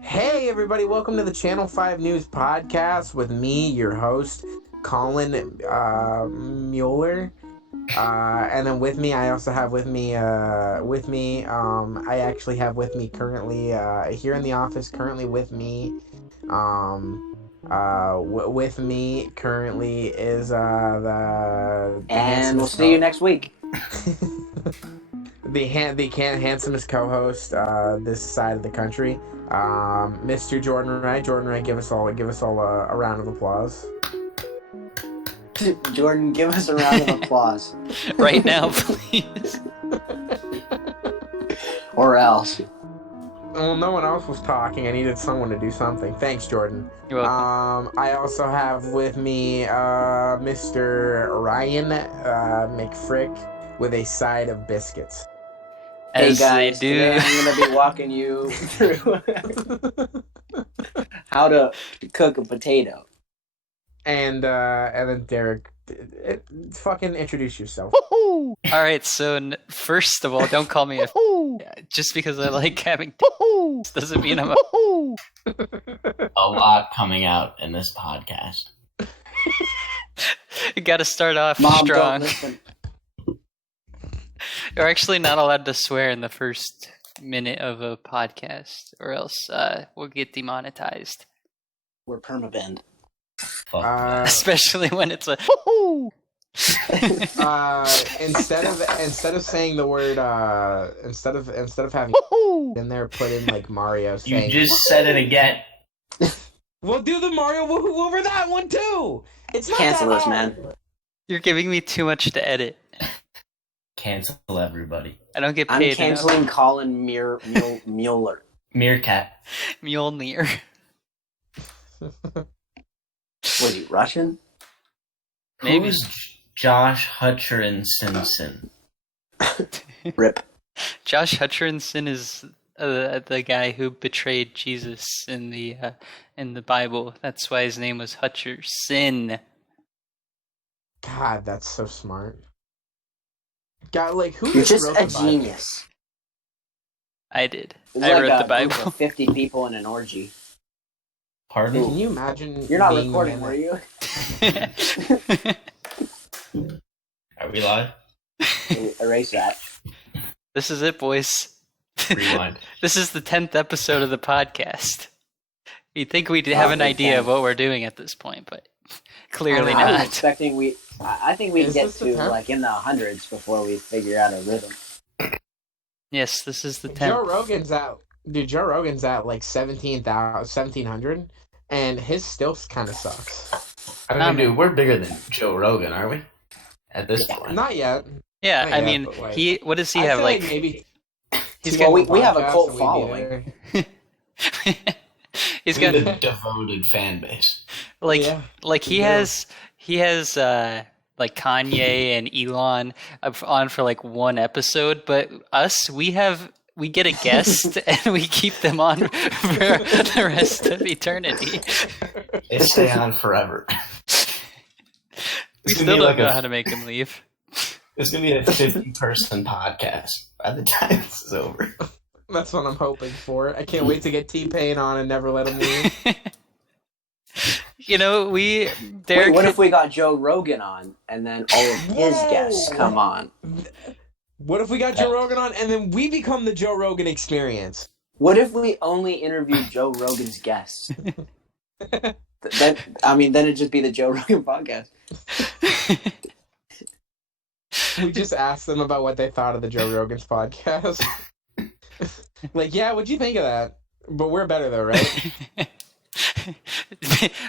Hey everybody, welcome to the Channel 5 News Podcast with me, your host, Colin Mueller. And then with me, I also have I actually have with me currently, here in the office, currently with me, with me currently is, the And we'll see you next week. the handsomest co-host this side of the country, Mr. Jordan Wright. Jordan Wright, give us all a round of applause. Jordan, give us a round of applause. Right now, please. Or else. Well, no one else was talking. I needed someone to do something. Thanks, Jordan. You're welcome. I also have with me Mr. Ryan McFrick with a side of biscuits. Hey As guys, they do. today I'm going to be walking you through how to cook a potato. And then Derek, fucking introduce yourself. All right, so first of all, don't call me just because I like having doesn't mean I'm a lot coming out in this podcast. You got to start off Mom, strong. don't listen. You're actually not allowed to swear in the first minute of a podcast, or else we'll get demonetized. We're permabanned. Especially when it's a instead of saying the word instead of having in there, put in like Mario saying. You just said it again. We'll do the Mario woohoo over that one too. It's not Cancel that this, hard. man. You're giving me too much to edit. Cancel everybody. I don't get I'm paid canceling enough. Colin Mueller. Meerkat. Mjolnir. Was he Russian? Maybe. Who's Josh Hutcherson? Rip. Josh Hutcherson is the guy who betrayed Jesus in the Bible. That's why his name was Hutcherson. God, that's so smart. God, like who You're just wrote a the Bible? genius. I did. It's I like wrote a the group Bible. of 50 people in an orgy. Pardon? Can you imagine? You're not being recording, in were you? Are we live? Erase that. This is it, boys. Rewind. This is the 10th episode of the podcast. You'd think we'd have an idea of what we're doing at this point, but clearly I was not. expecting I think we'd Is get this the to 10th? like in the hundreds before we figure out a rhythm. Yes, this is the Joe 10th. Joe Rogan's at like 1700, and his still kind of sucks. I mean, dude, we're bigger than Joe Rogan, are we? At this point. Not yet. Yeah, Not I yet, mean, but, like, what does he I have, feel like... maybe. He's two got- more we have a podcasts cult and we'd be following. there. He's We're got... the devoted fan base. Like, Yeah, like he yeah. has like Kanye and Elon on for like one episode, but us, we get a guest and we keep them on for the rest of eternity. They stay on forever. We It's still gonna be don't like know how to make them leave. It's going to be a 50-person podcast by the time this is over. That's what I'm hoping for. I can't wait to get T-Pain on and never let him leave. You know, Wait, Derek. what if we got Joe Rogan on and then all of his Whoa. guests come on? What if we got Joe Rogan on and then we become the Joe Rogan experience? What if we only interview Joe Rogan's guests? Then it'd just be the Joe Rogan podcast. We just asked them about what they thought of the Joe Rogan's podcast. Like, yeah, what'd you think of that? But we're better though, right?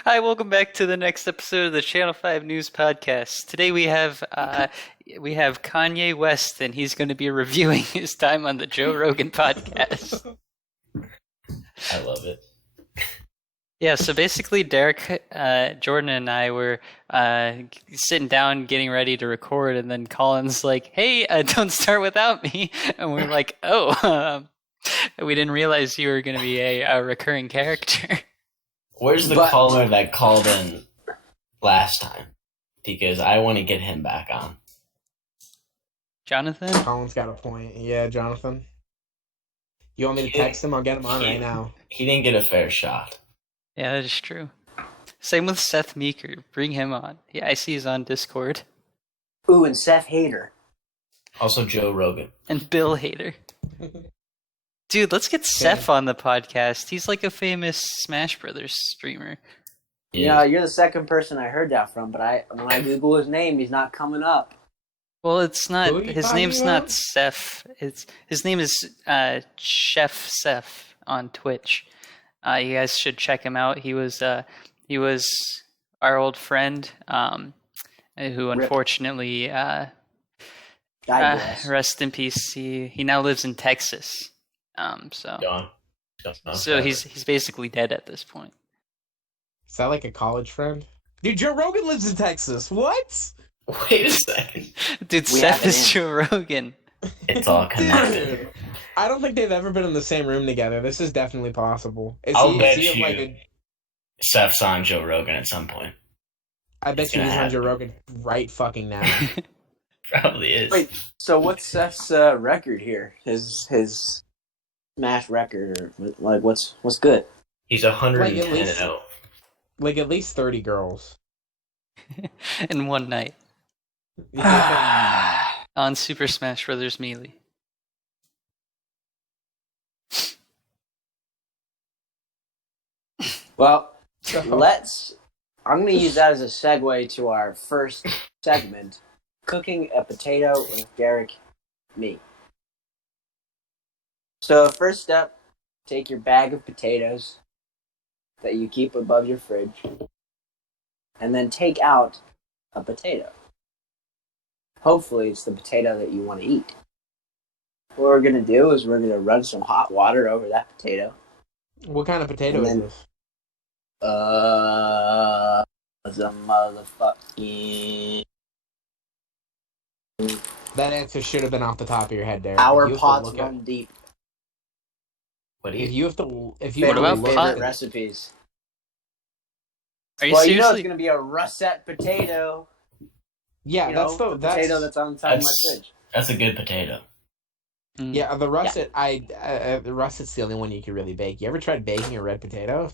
Hi, welcome back to the next episode of the Channel 5 News Podcast. Today we have Kanye West, and he's going to be reviewing his time on the Joe Rogan podcast. I love it. Yeah, so basically Derek, Jordan, and I were sitting down getting ready to record, and then Colin's like, hey, don't start without me. And we're like, oh, we didn't realize you were going to be a recurring character. Where's the caller that called in last time? Because I want to get him back on. Jonathan? Colin's got a point. Yeah, Jonathan. You want me to text him? I'll get him on right now. He didn't get a fair shot. Yeah, that is true. Same with Seth Meeker. Bring him on. Yeah, I see he's on Discord. Ooh, and Seth Hader. Also Joe Rogan. And Bill Hader. Dude, let's get Seth on the podcast. He's like a famous Smash Brothers streamer. Yeah, you're the second person I heard that from, but when I Google his name, he's not coming up. Well, it's not. His name's about? not Seth. His name is Chef Seth on Twitch. You guys should check him out. He was our old friend, who unfortunately rest in peace. He now lives in Texas. So he's basically dead at this point. Is that like a college friend? Dude, Joe Rogan lives in Texas. What? Wait a second. Dude, Seth is Joe Rogan. It's all connected. I don't think they've ever been in the same room together. This is definitely possible. I'll bet you Seth's on Joe Rogan at some point. I bet you he's on Joe Rogan right fucking now. Probably is. Wait, so what's Seth's record here? His Smash record, or like what's good? He's 110-0. Like at least 30 girls. In one night. On Super Smash Brothers Melee. Well, I'm going to use that as a segue to our first segment, Cooking a Potato with Derek, me. So, first step, take your bag of potatoes that you keep above your fridge, and then take out a potato. Hopefully, it's the potato that you want to eat. What we're going to do is we're going to run some hot water over that potato. What kind of potato is this? The motherfucking... That answer should have been off the top of your head, Derek. Our pots run deep. What do you? If you have to What about look pot? at recipes? Are you Well, seriously? you know it's gonna be a russet potato. Yeah, that's the potato that's on the side of my fridge. That's a good potato. Yeah, the russet. The russet's the only one you can really bake. You ever tried baking a red potato?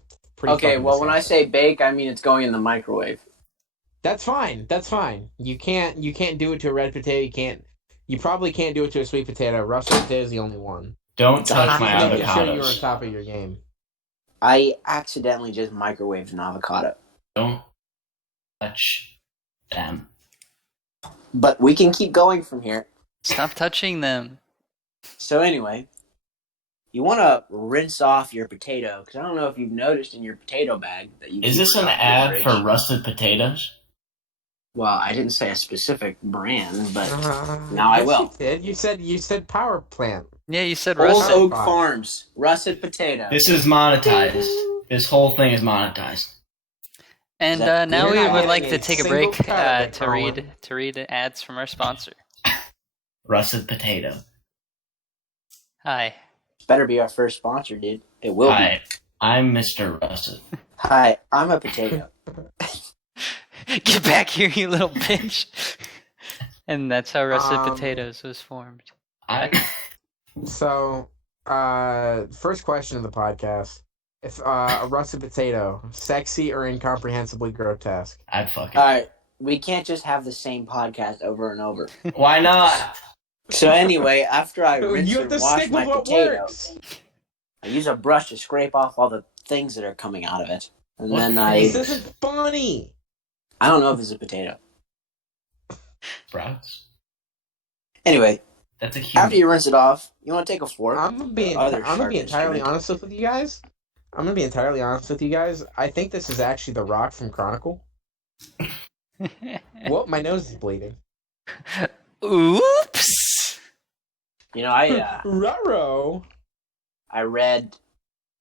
Okay, well, when I say bake, I mean it's going in the microwave. That's fine. That's fine. You can't do it to a red potato. You probably can't do it to a sweet potato. Russet potato is the only one. Don't touch my Make sure you're on avocados. top of your game. I accidentally just microwaved an avocado. Don't touch them. But we can keep going from here. Stop touching them. So anyway, you want to rinse off your potato, because I don't know if you've noticed in your potato bag that you... Is this an ad for russet potatoes? Well, I didn't say a specific brand, but now I will. You said power plant. Yeah, you said Old russet. Oak Farms, russet potato. This is monetized. This whole thing is monetized. And now You're we not would getting like a to take a single break cut of it, to read ads from our sponsor. Russet potato. Hi. Better be our first sponsor, dude. It will Hi, I'm Mr. Russet. be. Hi, I'm a potato. Get back here, you little bitch. And that's how Russet Potatoes was formed. So, first question of the podcast. If a russet potato, sexy or incomprehensibly grotesque? I'd fuck it. Alright, we can't just have the same podcast over and over. Why not? So anyway, after I rinse You have and to wash stick my with what potato, works. I use a brush to scrape off all the things that are coming out of it. And What? then This isn't funny. I don't know if it's a potato. Sprouts? Anyway, That's a huge... after you rinse it off, you want to take a fork. I'm gonna be Other entirely instrument. honest with you guys. I think this is actually the Rock from Chronicle. Whoa, my nose is bleeding. Oops. You know, I Ruh-roh. I read,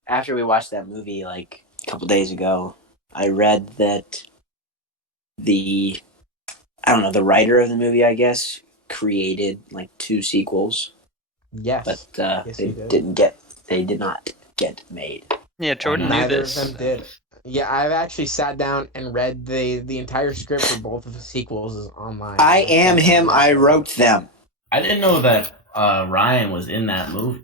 after we watched that movie like a couple days ago, I read that the writer of the movie, I guess, created like 2 sequels, Yes. but Yes, they he did. did not get made. Yeah, Jordan knew Neither this. of them did. Yeah, I've actually sat down and read the entire script for both of the sequels is online. I am him. I wrote them. I didn't know that Ryan was in that movie.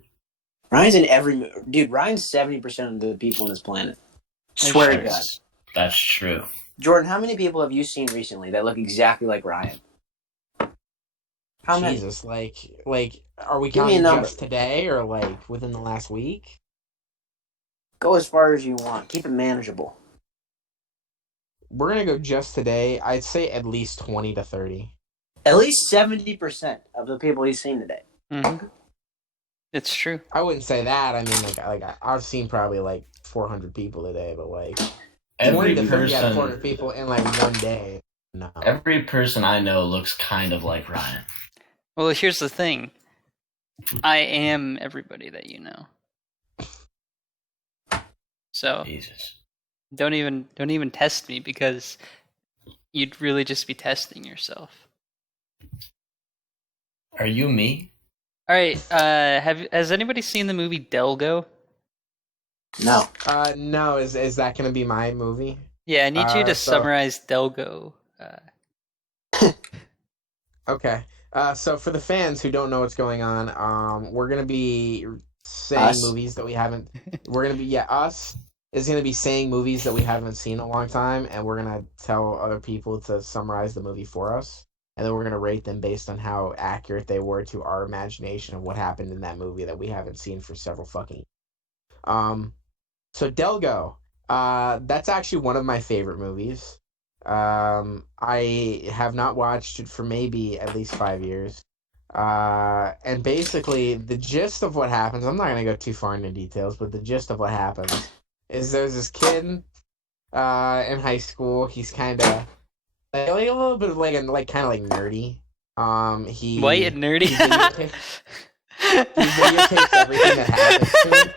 Ryan's in every dude. Ryan's 70% of the people on this planet. Swear to God. That's true. Jordan, how many people have you seen recently that look exactly like Ryan? How many? Jesus, like, are we Give me a counting number. just today or like within the last week? Go as far as you want. Keep it manageable. We're gonna go just today. I'd say at least 20 to 30. At least 70% of the people he's seen today. Mm-hmm. It's true. I wouldn't say that. I mean, like I've seen probably like 400 people today, but like 20 to 30 out of 400 people in like one day. No. Every person I know looks kind of like Ryan. Well, here's the thing. I am everybody that you know. So Jesus. don't even test me, because you'd really just be testing yourself. Are you me? All right. Has anybody seen the movie Delgo? No. No. Is that gonna be my movie? Yeah, I need you to so- summarize Delgo. Okay. So for the fans who don't know what's going on, we're gonna be saying Us? movies that we haven't. We're gonna be us is gonna be saying movies that we haven't seen in a long time, and we're gonna tell other people to summarize the movie for us, and then we're gonna rate them based on how accurate they were to our imagination of what happened in that movie that we haven't seen for several fucking years. So Delgo, that's actually one of my favorite movies. I have not watched it for maybe at least 5 years. And basically the gist of what happens, I'm not gonna go too far into details, but the gist of what happens is there's this kid in high school. He's kind of like a little bit of like kind of like nerdy. He White and nerdy. he videotapes everything that happens to him.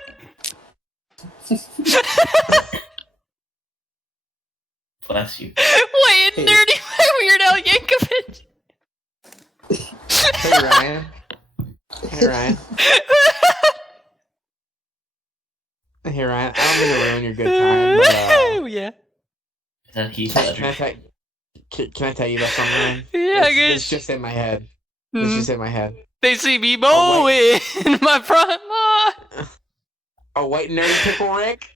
Bless you. White and nerdy by Weird Al Yankovic. Hey Ryan. Hey Ryan. Hey Ryan. I don't mean to ruin your good time, but Yeah. Is that Heath can Ledger? I tell you about something, Ryan? Yeah, I It's guess. just in my head. Mhm. It's just in my head. They see me mowing in my front lawn. A white nerdy pickle Rick?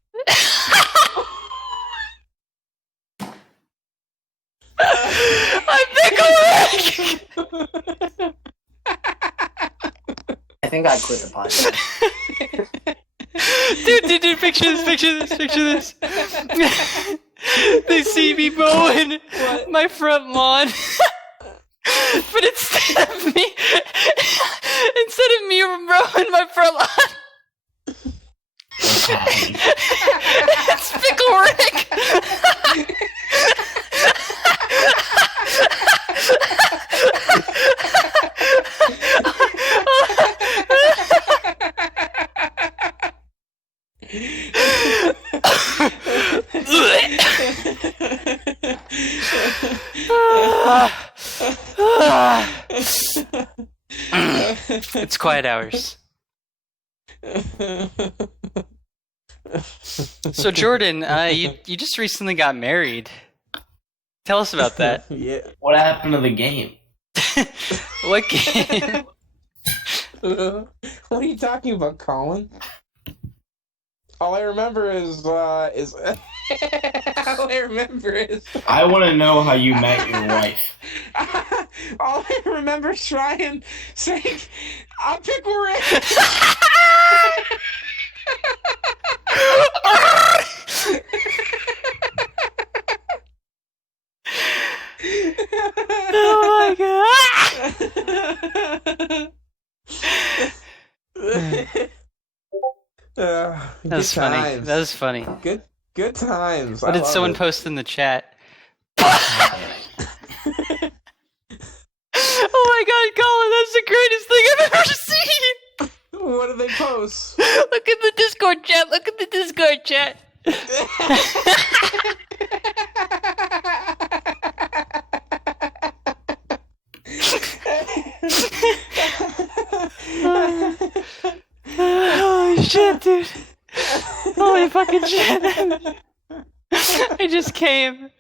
I'm Pickle Rick! I think I quit the podcast. Dude, picture this. They see me mowing my front lawn. But instead of me mowing my front lawn, What's happening? it's Pickle Rick! It's quiet hours. So Jordan, you just recently got married. Tell us about that. Yeah. What happened to the game? What game? What are you talking about, Colin? All I remember is all I remember is I want to know how you met your wife. all I remember is Ryan saying, "I'll pick Rick." Oh my god! That was funny. Times. That was funny. Good times. What I did love someone it. post in the chat? Oh my god, Colin, that's the greatest thing I've ever seen! What did they post? Look at the Discord chat, look at the Discord chat! Holy shit, dude! Holy fucking shit! I just came.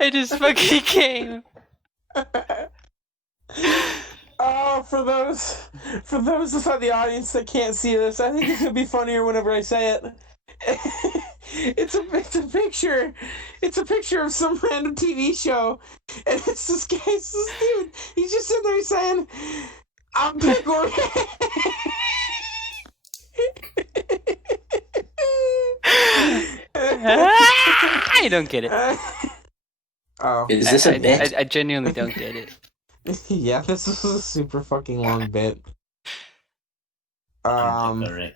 I just fucking came. Oh, for those inside the audience that can't see this, I think it's gonna be funnier whenever I say it. It's a picture. It's a picture of some random TV show, and it's this guy, it's this dude. He's just sitting there saying, "I'm Pickle." I don't get it. Oh, Is this a bit? I genuinely don't get it. yeah, this was a super fucking long bit. Rick.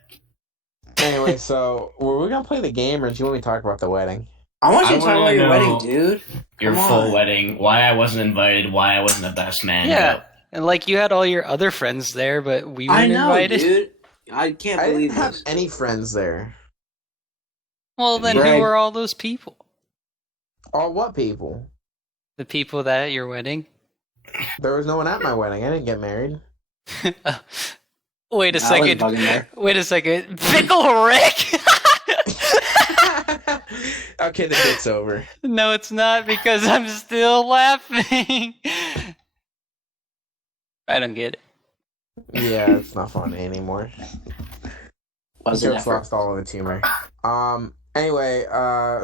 Anyway, so were we gonna play the game, or do you want me to talk about the wedding? I want you to I talk wanna about your know wedding, dude. Your Come full on. wedding. Why I wasn't invited. Why I wasn't the best man. Yeah, and like you had all your other friends there, but we I weren't know, invited. dude. I can't I believe didn't have this. any friends there. Well, then Greg. who are all those people? All what people? The people that at your wedding? There was no one at my wedding. I didn't get married. Wait a I wasn't second. fucking there. Wait a second. Pickle Rick! Okay, the bit's over. No, it's not because I'm still laughing. I don't get it. Yeah, it's not funny anymore. Was The it joke's effort? lost all of its humor. Anyway,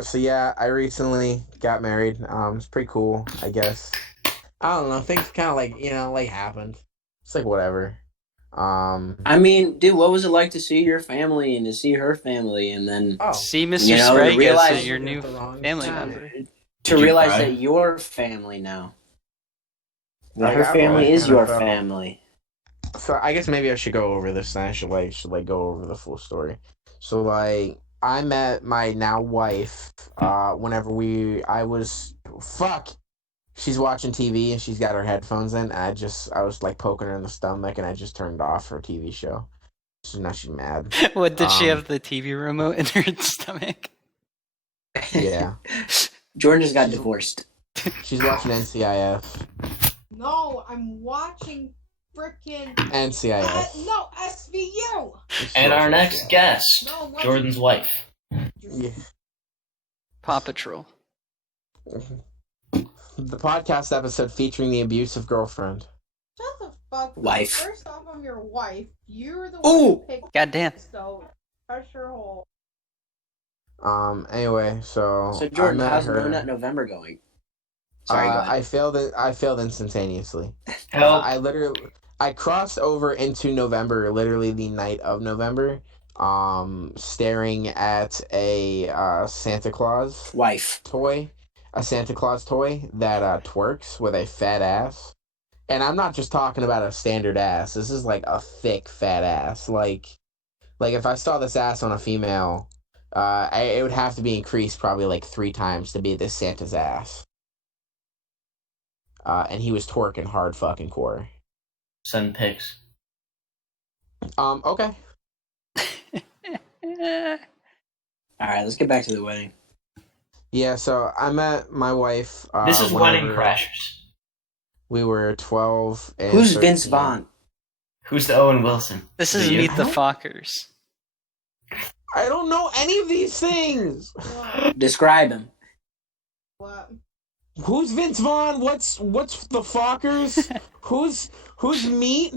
so yeah, I recently got married. It's pretty cool, I guess. I don't know, things kind of like happened. It's like whatever. I mean, dude, what was it like to see your family and to see her family, and then Oh, See Mr. You know, Sprague realize as your you new got the wrong family time. member. to Did you realize cry? that your family now, that Like, her I've family always is kinda your felt- family. So I guess maybe I should go over this. And I should go over the full story. So like, I met my now wife. Whenever I was she's watching TV and she's got her headphones in. And I was like poking her in the stomach, and I just turned off her TV show. So now she's mad. What, did she Um, have the TV remote in her stomach? Yeah, Jordan just got divorced. she's watching NCIS. No, I'm watching frickin' NCIS. no, SVU. And our next guest, No, I'm watching Jordan's wife. Yeah. Paw Patrol. The podcast episode featuring the abusive girlfriend. Shut the fuck up. Wife. First off, I'm your wife. You're the Ooh. one who picked Goddamn. so touch your hole. Anyway, so So Jordan, I met how's her. No Nut November going? Sorry, go ahead. I failed instantaneously. Help. I crossed over into November, literally the night of November, staring at a Santa Claus Wife. toy, a Santa Claus toy that twerks with a fat ass. And I'm not just talking about a standard ass. This is like a thick fat ass. Like if I saw this ass on a female, it would have to be increased probably like 3 times to be this Santa's ass. And he was twerking hard fucking core. Send pics. Okay. All right, let's get back to the wedding. Yeah, so I met my wife. This is whenever Wedding Crashers. We were 12 and Who's 13. Vince Vaughn? Who's the Owen Wilson? This is You? Meet the Fockers. I don't know any of these things. What? Describe him. What? Who's Vince Vaughn? What's the Fockers? who's meat?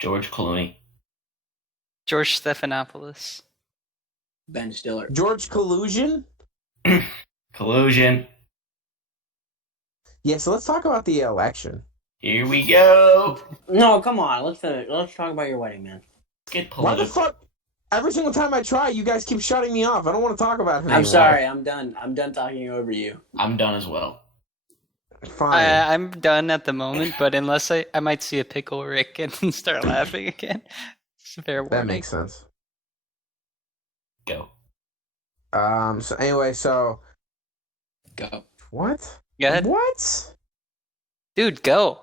George Clooney. George Stephanopoulos. Ben Stiller. George Collusion? Collusion. Yeah, so let's talk about the election. Here we go. No, come on. Let's talk about your wedding, man. Let's get Why the political. fuck? Every single time I try, you guys keep shutting me off. I don't want to talk about it I'm anymore. sorry. I'm done. I'm done talking over you. I'm done as well. Fine. I'm done at the moment, but unless I might see a Pickle Rick and start laughing again. It's a fair warning. That makes sense. Go. So anyway, so Go. what? Go ahead. What? Dude, go.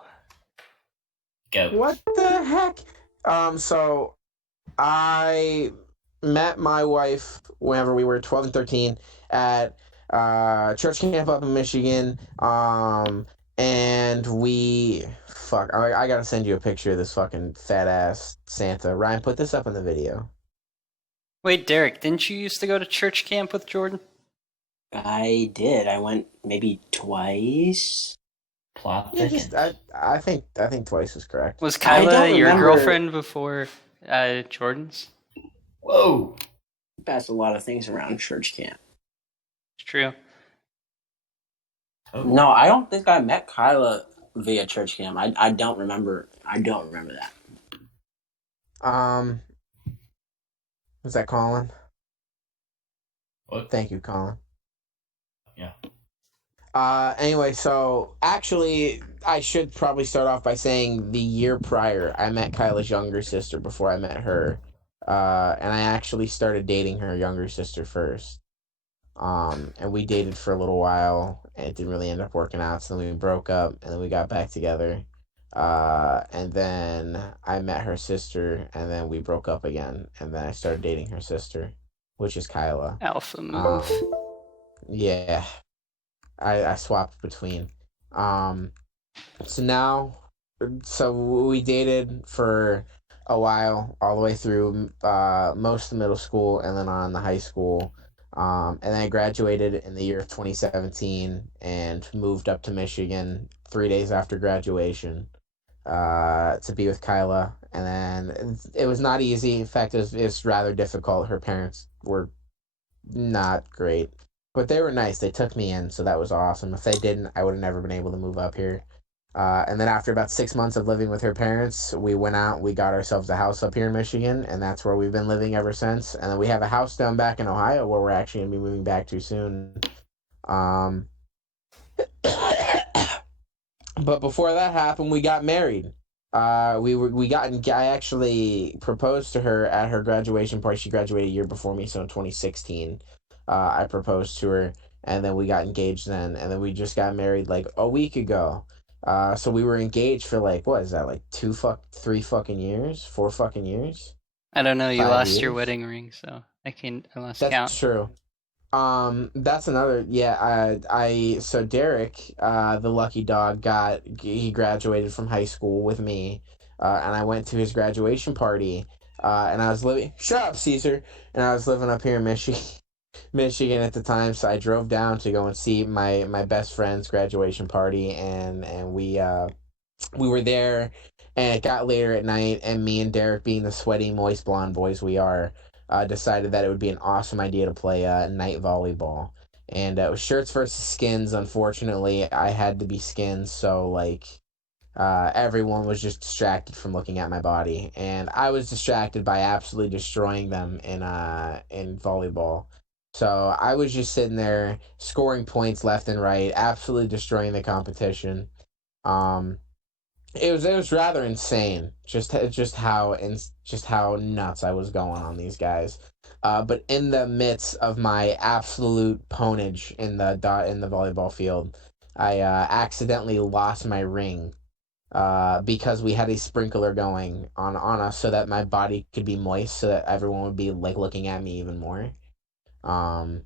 Go. What the heck? So I met my wife whenever we were 12 and 13 at church camp up in Michigan. And we I gotta send you a picture of this fucking fat ass Santa. Ryan, put this up in the video. Wait, Derek, didn't you used to go to church camp with Jordan? I did. I went maybe twice. Plot Yeah, thickens. I think twice is correct. Was I don't Kyla your remember- girlfriend before Jordan's? Whoa. Passed a lot of things around church camp. It's true. Oh. No, I don't think I met Kyla via church camp. I don't remember. I don't remember that. Was that Colin? What? Thank you, Colin. Yeah. Anyway, so actually, I should probably start off by saying the year prior, I met Kyla's younger sister before I met her. And I actually started dating her younger sister first. And we dated for a little while, and it didn't really end up working out, so then we broke up, and then we got back together. And then I met her sister, and then we broke up again, and then I started dating her sister, which is Kyla. Alpha move. Yeah. I swapped between. So now, so we dated for a while, all the way through most of middle school and then on the high school. And then I graduated in the year of 2017 and moved up to Michigan 3 days after graduation to be with Kyla. And then it was not easy. In fact, it's rather difficult. Her parents were not great. But they were nice. They took me in, so that was awesome. If they didn't, I would have never been able to move up here. And then after about 6 months of living with her parents, we went out, we got ourselves a house up here in Michigan, and that's where we've been living ever since. And then we have a house down back in Ohio where we're actually going to be moving back to soon. But before that happened, we got married. I actually proposed to her at her graduation party. She graduated a year before me, so in 2016, I proposed to her, and then we got engaged then, and then we just got married like a week ago. So we were engaged for like, what is that, like 3 fucking years, 4 fucking years? I don't know. You 5 lost your years? wedding ring, so I lost That's count. true. That's another, yeah, so Derek, the lucky dog, he graduated from high school with me, and I went to his graduation party, and I was shut up, Caesar, and I was living up here in Michigan at the time, so I drove down to go and see my best friend's graduation party, and we were there, and it got later at night, and me and Derek, being the sweaty, moist, blonde boys we are, decided that it would be an awesome idea to play night volleyball. And it was shirts versus skins. Unfortunately, I had to be skins, so like everyone was just distracted from looking at my body, and I was distracted by absolutely destroying them in volleyball. So I was just sitting there scoring points left and right, absolutely destroying the competition. Um, it was rather insane, just how nuts I was going on these guys. But in the midst of my absolute ponage in the volleyball field, I accidentally lost my ring because we had a sprinkler going on us so that my body could be moist, so that everyone would be like looking at me even more. Um,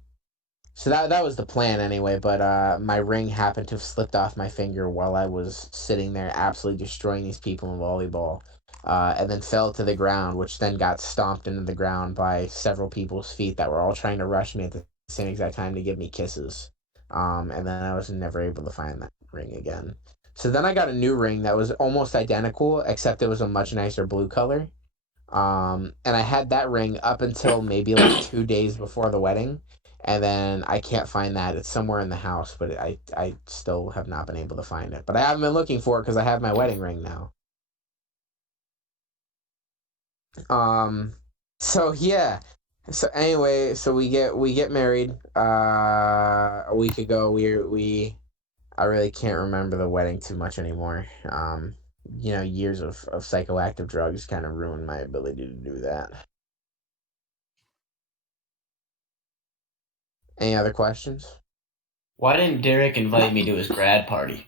so that was the plan anyway, but my ring happened to have slipped off my finger while I was sitting there absolutely destroying these people in volleyball, and then fell to the ground, which then got stomped into the ground by several people's feet that were all trying to rush me at the same exact time to give me kisses. And then I was never able to find that ring again. So then I got a new ring that was almost identical, except it was a much nicer blue color. And I had that ring up until maybe like 2 days before the wedding, and then I can't find that. It's somewhere in the house, but I still have not been able to find it. But I haven't been looking for it because I have my wedding ring now. So yeah. So anyway, so we get married a week ago. I really can't remember the wedding too much anymore. Years of psychoactive drugs kind of ruined my ability to do that. Any other questions? Why didn't Derek invite me to his grad party?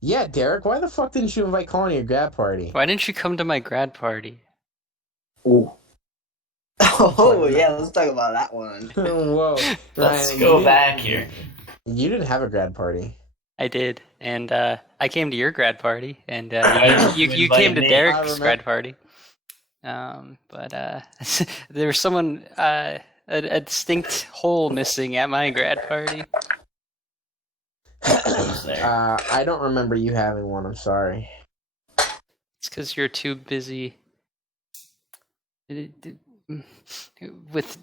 Yeah, Derek, why the fuck didn't you invite Colin to your grad party? Why didn't you come to my grad party? Ooh. Oh, yeah, let's talk about that one. Whoa. Let's Ryan, go back here. You didn't have a grad party. I did, and I came to your grad party, and Why you didn't you came invite to me? Derek's grad party. But there was someone a distinct hole missing at my grad party. I was there. I don't remember you having one. I'm sorry. It's because you're too busy with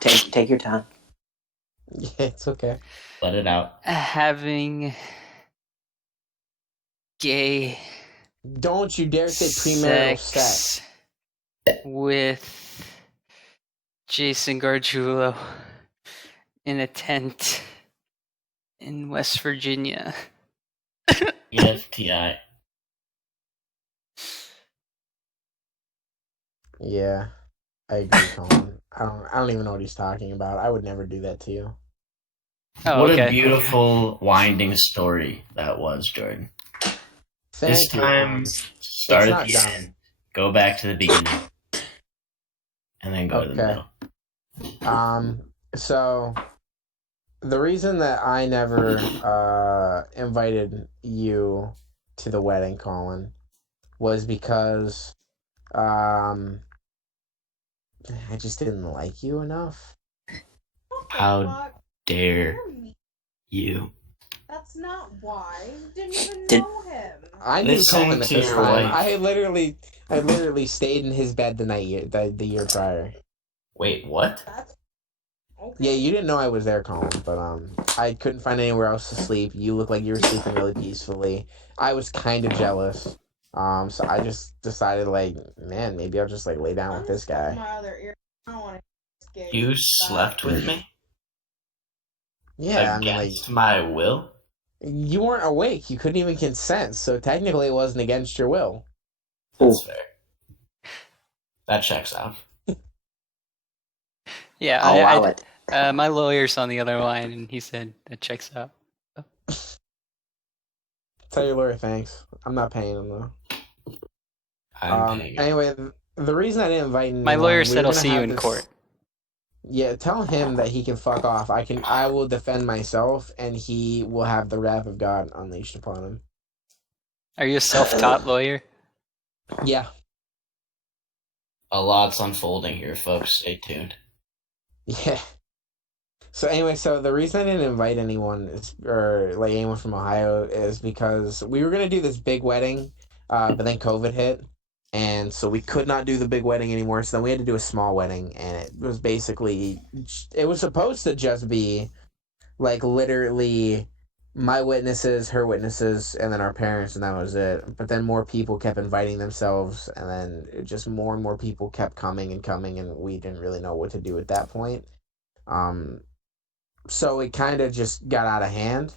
Take your time. Yeah, it's okay. Let it out. having gay Don't you dare say premarital sex. with Jason Gargiulo in a tent in West Virginia. EFTI. Yeah, I agree, Colin. I don't even know what he's talking about. I would never do that to you. Oh, What okay. a beautiful, winding story that was, Jordan. This Thank you. time, start it's at the not end, go back to the beginning, and then go to the Okay. middle. So the reason that I never invited you to the wedding, Colin, was because I just didn't like you enough. What the How fuck? dare You're mean. you? That's not why. You didn't even Did- know him. I knew Listen Colin at to this your time. wife. I literally stayed in his bed the year prior. Wait, what? That's okay. Yeah, you didn't know I was there, Colin, but I couldn't find anywhere else to sleep. You looked like you were sleeping really peacefully. I was kind of jealous. So I just decided, like, man, maybe I'll just like lay down I'm with gonna this stuff guy. my other ear. I don't want to escape. You slept with me? Yeah, I mean, like, Against my will? you weren't awake. You couldn't even consent. So technically, it wasn't against your will. That's fair. That checks out. Yeah, I'll allow it. my lawyer's on the other line, and he said that checks out. Tell your lawyer thanks. I'm not paying him though. I'm paying. Anyway, the reason I didn't invite anyone, My lawyer we said were I'll gonna see you have in this- court. Yeah, tell him that he can fuck off. I will defend myself, and he will have the wrath of God unleashed upon him. Are you a self-taught lawyer? Yeah. A lot's unfolding here, folks. Stay tuned. Yeah. So anyway, so the reason I didn't invite anyone or like anyone from Ohio is because we were gonna do this big wedding, but then COVID hit, and so we could not do the big wedding anymore. So then we had to do a small wedding, and it was supposed to just be like literally my witnesses, her witnesses, and then our parents, and that was it. But then more people kept inviting themselves, and then just more and more people kept coming, and we didn't really know what to do at that point. So it kind of just got out of hand.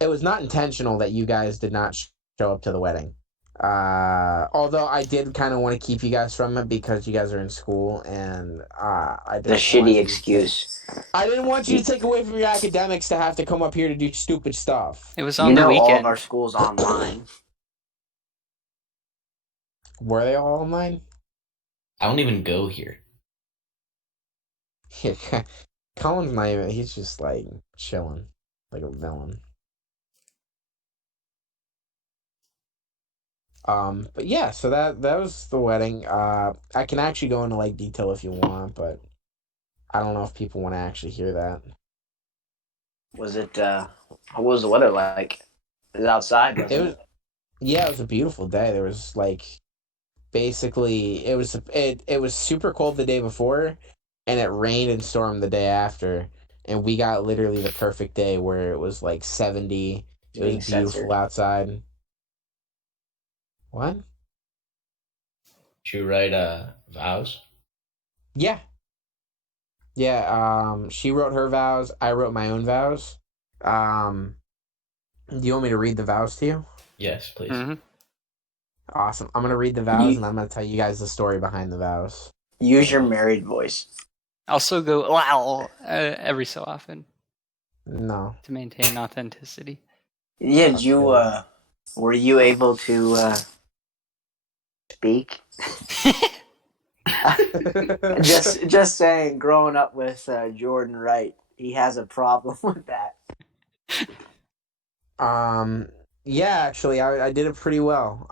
It was not intentional that you guys did not show up to the wedding. Although I did kind of want to keep you guys from it because you guys are in school, and I The didn't shitty want you excuse. I didn't want you to take away from your academics to have to come up here to do stupid stuff. It was You on the know all weekend. of our schools online. Were they all online? I don't even go here. Yeah, Colin's not even. He's just like chilling, like a villain. But yeah, so that was the wedding. I can actually go into like detail if you want, but I don't know if people want to actually hear that. Was it? What was the weather like? It was outside. Wasn't It was, yeah, it was a beautiful day. There was like basically it was super cold the day before, and it rained and stormed the day after, and we got literally the perfect day where it was like 70. It was beautiful censored. outside. What? Did you write vows? Yeah. Yeah, she wrote her vows, I wrote my own vows. Do you want me to read the vows to you? Yes, please. Mm-hmm. Awesome. I'm going to read the vows, and I'm going to tell you guys the story behind the vows. Use your married voice. Also go wow every so often No. to maintain authenticity. Yeah, did you? Were you able to speak? Just saying. Growing up with Jordan Wright, he has a problem with that. Yeah, actually, I did it pretty well.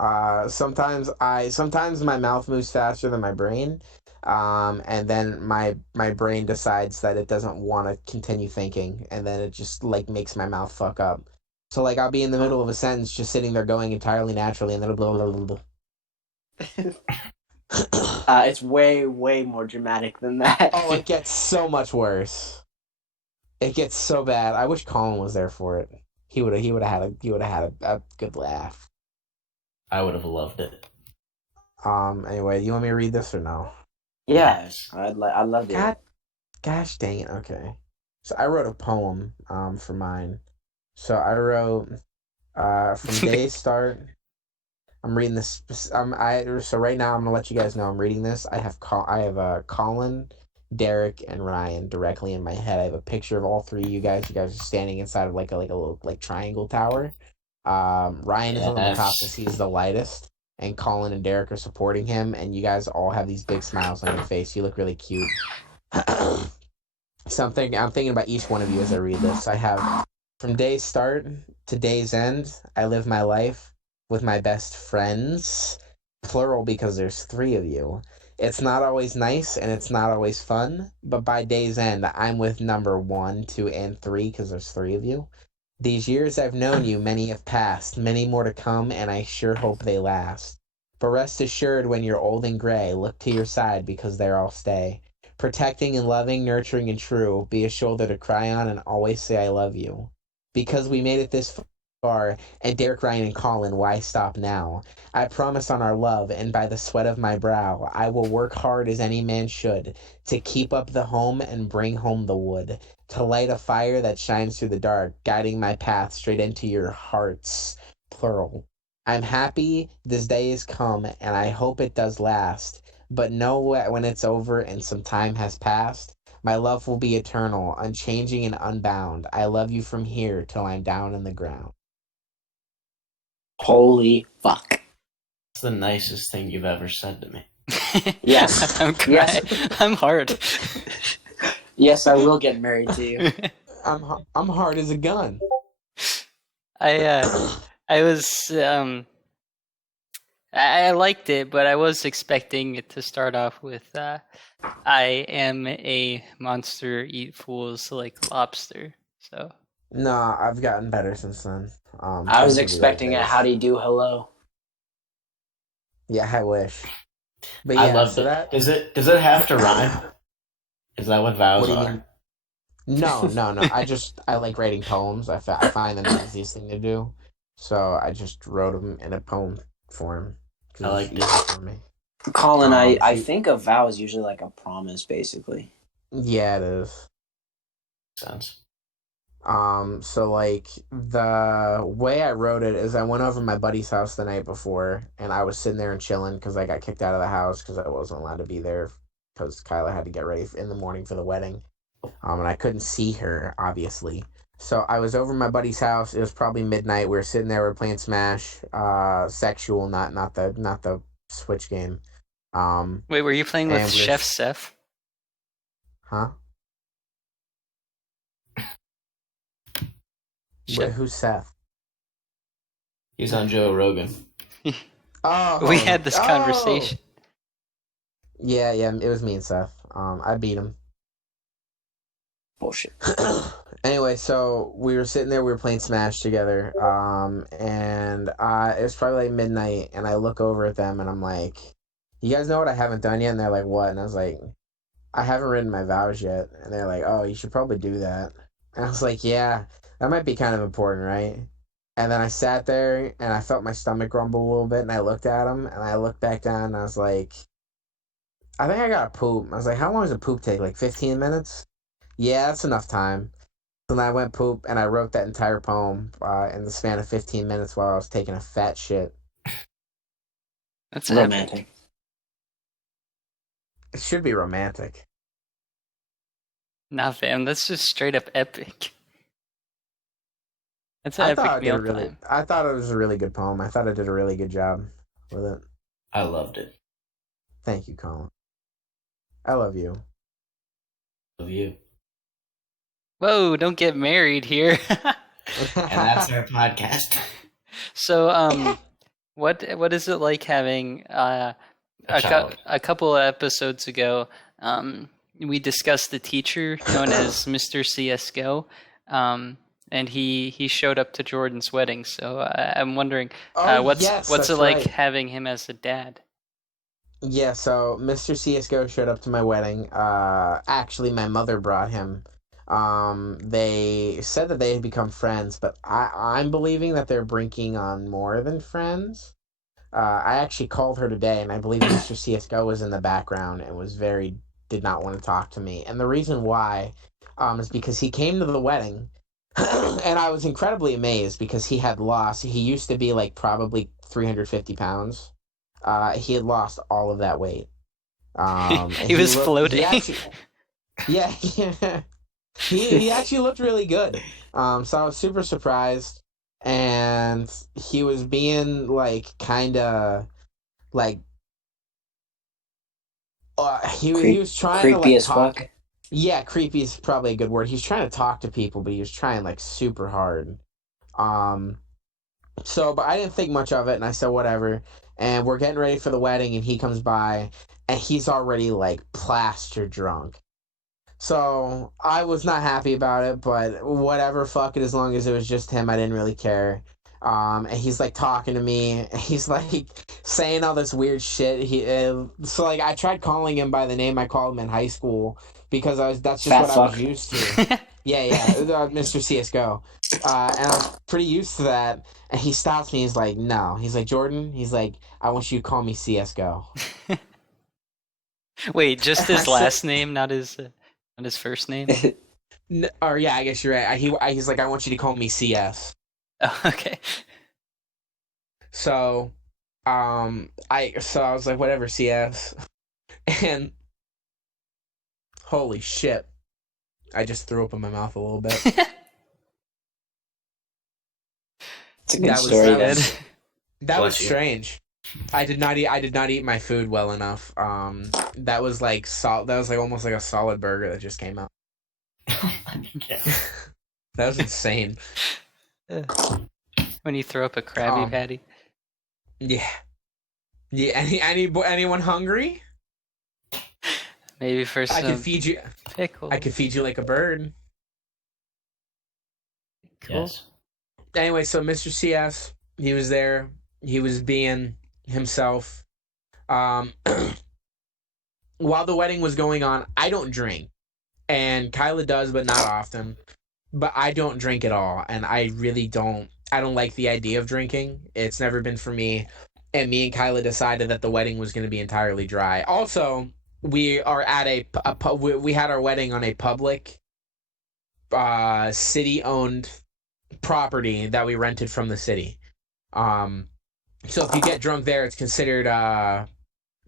Sometimes my mouth moves faster than my brain. And then my brain decides that it doesn't want to continue thinking, and then it just like makes my mouth fuck up. So like I'll be in the middle of a sentence, just sitting there going entirely naturally, and then blah blah blah blah. It's way, way more dramatic than that. Oh, it gets so much worse. It gets so bad. I wish Colin was there for it. He would have had a good laugh. I would have loved it. Anyway, you want me to read this or no? Yeah, Yes. I'd love God, it. gosh dang it. Okay. So I wrote a poem for mine. So I wrote from day start. I'm reading this. So right now I'm gonna let you guys know I'm reading this. I have Colin, Derek, and Ryan directly in my head. I have a picture of all three of you guys. You guys are standing inside of like a little like triangle tower. Ryan is on the top because he's the lightest, and Colin and Derek are supporting him. And you guys all have these big smiles on your face. You look really cute. So I'm thinking about each one of you as I read this. I have from day's start to day's end, I live my life with my best friends, plural because there's three of you. It's not always nice and it's not always fun, but by day's end, I'm with number 1, 2, and 3 because there's three of you. These years I've known you, many have passed, many more to come, and I sure hope they last. But rest assured, when you're old and gray, look to your side because there I'll stay. Protecting and loving, nurturing and true, be a shoulder to cry on and always say I love you. Because we made it this far, and Derek, Ryan, and Colin, why stop now? I promise on our love, and by the sweat of my brow, I will work hard as any man should, to keep up the home and bring home the wood, to light a fire that shines through the dark, guiding my path straight into your hearts, plural. I'm happy this day has come, and I hope it does last, but know when it's over and some time has passed, my love will be eternal, unchanging and unbound. I love you from here till I'm down in the ground. Holy fuck. It's the nicest thing you've ever said to me. Yes. I'm crying. Yes. I'm hard. Yes, I will get married to you. I'm hard as a gun. I was I liked it, but I was expecting it to start off with I am a monster, eat fools like lobster. So Nah, I've gotten better since then. I was expecting a how do you do hello. Yeah, I wish. But yeah, I loved so it. that Does it have to rhyme? Is that what vows what do you are? mean? No. I like writing poems. I find them the easiest thing to do. So I just wrote them in a poem form. 'Cause I like it's easy for me. Colin, I so- think a vow is usually like a promise, basically. Yeah, it is. Sense. So like the way I wrote it is I went over to my buddy's house the night before, and I was sitting there and chilling because I got kicked out of the house because I wasn't allowed to be there because Kyla had to get ready in the morning for the wedding. And I couldn't see her obviously. So I was over at my buddy's house. It was probably midnight. We were sitting there. We were playing Smash. Sexual, not the Switch game. wait, were you playing with And we're- Chef Seth? Huh? Chef- Who's Seth? He's on Joe Rogan. Oh, we had this conversation. Yeah, it was me and Seth. I beat him. Bullshit. Anyway, so we were sitting there, we were playing Smash together, and it was probably like midnight, and I look over at them, and I'm like, you guys know what I haven't done yet? And they're like, what? And I was like, I haven't written my vows yet. And they're like, oh, you should probably do that. And I was like, yeah, that might be kind of important, right? And then I sat there, and I felt my stomach rumble a little bit, and I looked at them, and I looked back down, and I was like, I think I gotta poop. I was like, how long does a poop take? Like 15 minutes? Yeah, that's enough time. So then I went poop, and I wrote that entire poem in the span of 15 minutes while I was taking a fat shit. That's epic. Romantic. It should be romantic. Nah, fam, that's just straight up epic. That's an I epic thought mealtime. I thought it was a really good poem. I thought I did a really good job with it. I loved it. Thank you, Colin. I love you. Love you. Whoa, don't get married here. And that's our podcast. So, what is it like having child. a couple of episodes ago, we discussed the teacher known as Mr. CS:GO, and he showed up to Jordan's wedding. So I'm wondering, Yes, what's it that's like right. having him as a dad? Yeah, so Mr. CS:GO showed up to my wedding. Actually, my mother brought him. They said that they had become friends, but I'm believing that they're brinking on more than friends. I actually called her today, and I believe Mr. CS:GO was in the background and did not want to talk to me. And the reason why, is because he came to the wedding, and I was incredibly amazed because he had lost. He used to be like probably 350 pounds. He had lost all of that weight. And He was floating. he actually, yeah, he actually looked really good. So I was super surprised, and he was being like kind of like he was trying to Creepy like as talk. fuck. Yeah, creepy is probably a good word. He's trying to talk to people, but he was trying like super hard. Um, but I didn't think much of it, and I said whatever. And we're getting ready for the wedding, and he comes by, and he's already like plaster drunk. So I was not happy about it, but whatever, fuck it. As long as it was just him, I didn't really care. And he's like talking to me. And he's like saying all this weird shit. So like I tried calling him by the name I called him in high school because that's just Fat what I fuck. was used to. Yeah, Mr. CS:GO. And I was pretty used to that. And he stops me. He's like, no. He's like, Jordan. He's like, I want you to call me CS:GO. Wait, just And I his said, last name, not his first name. or yeah, I guess you're right. He's like, I want you to call me CS. Oh, okay. So, I was like, whatever, CS, and holy shit, I just threw up in my mouth a little bit. It's a good That was story. that Good. was that was Bless you. strange. I did not eat my food well enough. That was like that was like almost like a solid burger that just came out. Yeah. That was insane. When you throw up a Krabby Patty. Yeah. Yeah. Anyone hungry? Maybe for I could some feed you. pickles. I could feed you like a bird. Cool. Yes. Anyway, so Mr. CS, he was there. He was being himself. While the wedding was going on, I don't drink, and Kyla does, but not often. But I don't drink at all, and I really don't. I don't like the idea of drinking. It's never been for me. And me and Kyla decided that the wedding was going to be entirely dry. Also, we are at we had our wedding on a public, city-owned property that we rented from the city. So if you get drunk there, it's considered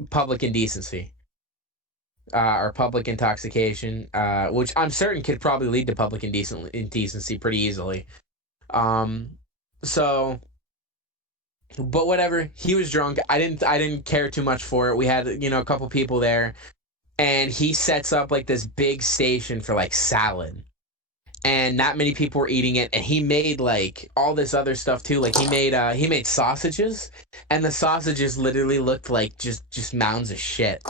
public indecency, or public intoxication, which I'm certain could probably lead to public indecency pretty easily. So, but whatever. He was drunk. I didn't care too much for it. We had a couple people there, and he sets up like this big station for like salad. And not many people were eating it, and he made like all this other stuff too. Like he made sausages, and the sausages literally looked like just mounds of shit.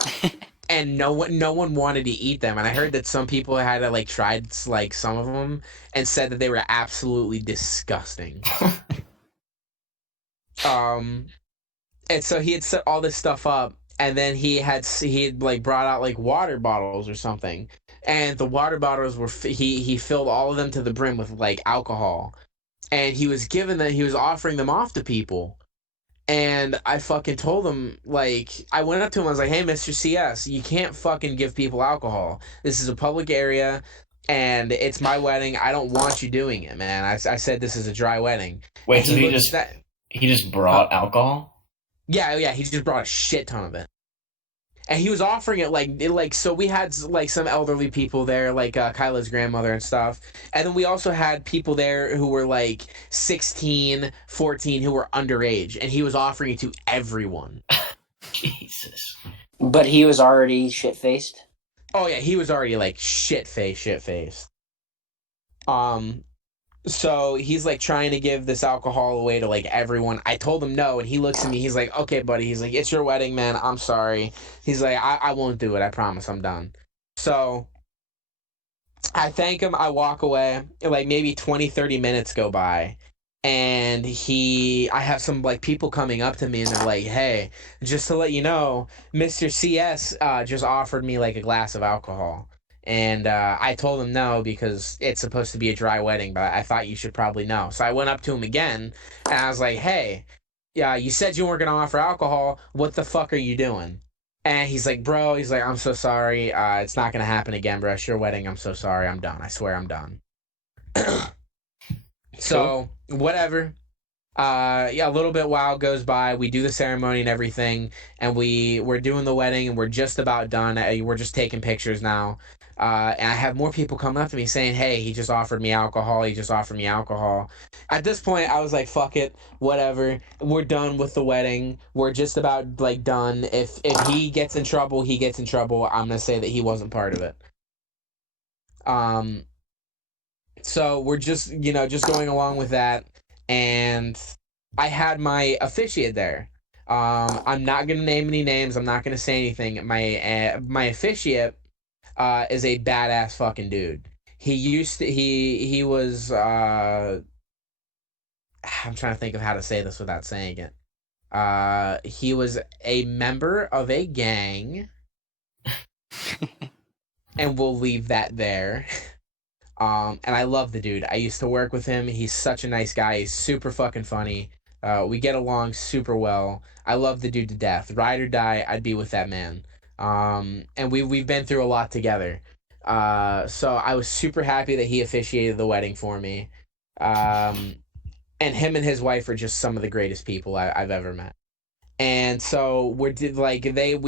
And no one wanted to eat them. And I heard that some people had like tried like some of them and said that they were absolutely disgusting. And so he had set all this stuff up, and then he had like brought out like water bottles or something, and the water bottles were he filled all of them to the brim with like alcohol, and he was offering them off to people. And I fucking told him, like, I went up to him, I was like, hey, Mr. CS, you can't fucking give people alcohol. This is a public area, and it's my wedding. I don't want you doing it, man. I said this is a dry wedding. Wait, And so he looked at just brought alcohol? Yeah, he just brought a shit ton of it. And he was offering it like so we had like some elderly people there, like Kyla's grandmother and stuff. And then we also had people there who were like 16, 14 who were underage, and he was offering it to everyone. Jesus. But he was already shit-faced? Oh yeah, he was already like shit-faced. So he's like trying to give this alcohol away to like everyone. I told him no, and he looks at me. He's like, "Okay, buddy." He's like, "It's your wedding, man. I'm sorry." He's like, I won't do it. I promise. I'm done." So I thank him. I walk away. Like maybe 20, 30 minutes go by. And I have some like people coming up to me and they're like, "Hey, just to let you know, Mr. CS just offered me like a glass of alcohol." And I told him no because it's supposed to be a dry wedding, but I thought you should probably know. So I went up to him again and I was like, "Hey, yeah, you said you weren't going to offer alcohol. What the fuck are you doing?" And he's like, "Bro," he's like, "I'm so sorry. It's not gonna happen again, bro. It's your wedding. I'm so sorry. I'm done. I swear I'm done." Cool. So whatever. Yeah, a little bit while goes by. We do the ceremony and everything, and we're doing the wedding, and we're just about done. We're just taking pictures now. And I have more people coming up to me saying, "Hey, he just offered me alcohol. He just offered me alcohol." At this point, I was like, "Fuck it, whatever. We're done with the wedding. We're just about like done. If he gets in trouble, he gets in trouble. I'm gonna say that he wasn't part of it." Um, so we're just just going along with that, and I had my officiate there. I'm not gonna name any names. I'm not gonna say anything. My officiate is a badass fucking dude. He was I'm trying to think of how to say this without saying it. He was a member of a gang, and we'll leave that there. And I love the dude. I used to work with him. He's such a nice guy. He's super fucking funny. We get along super well. I love the dude to death. Ride or die, I'd be with that man. And we've been through a lot together. So I was super happy that he officiated the wedding for me. Um, and him and his wife are just some of the greatest people I've ever met. And so we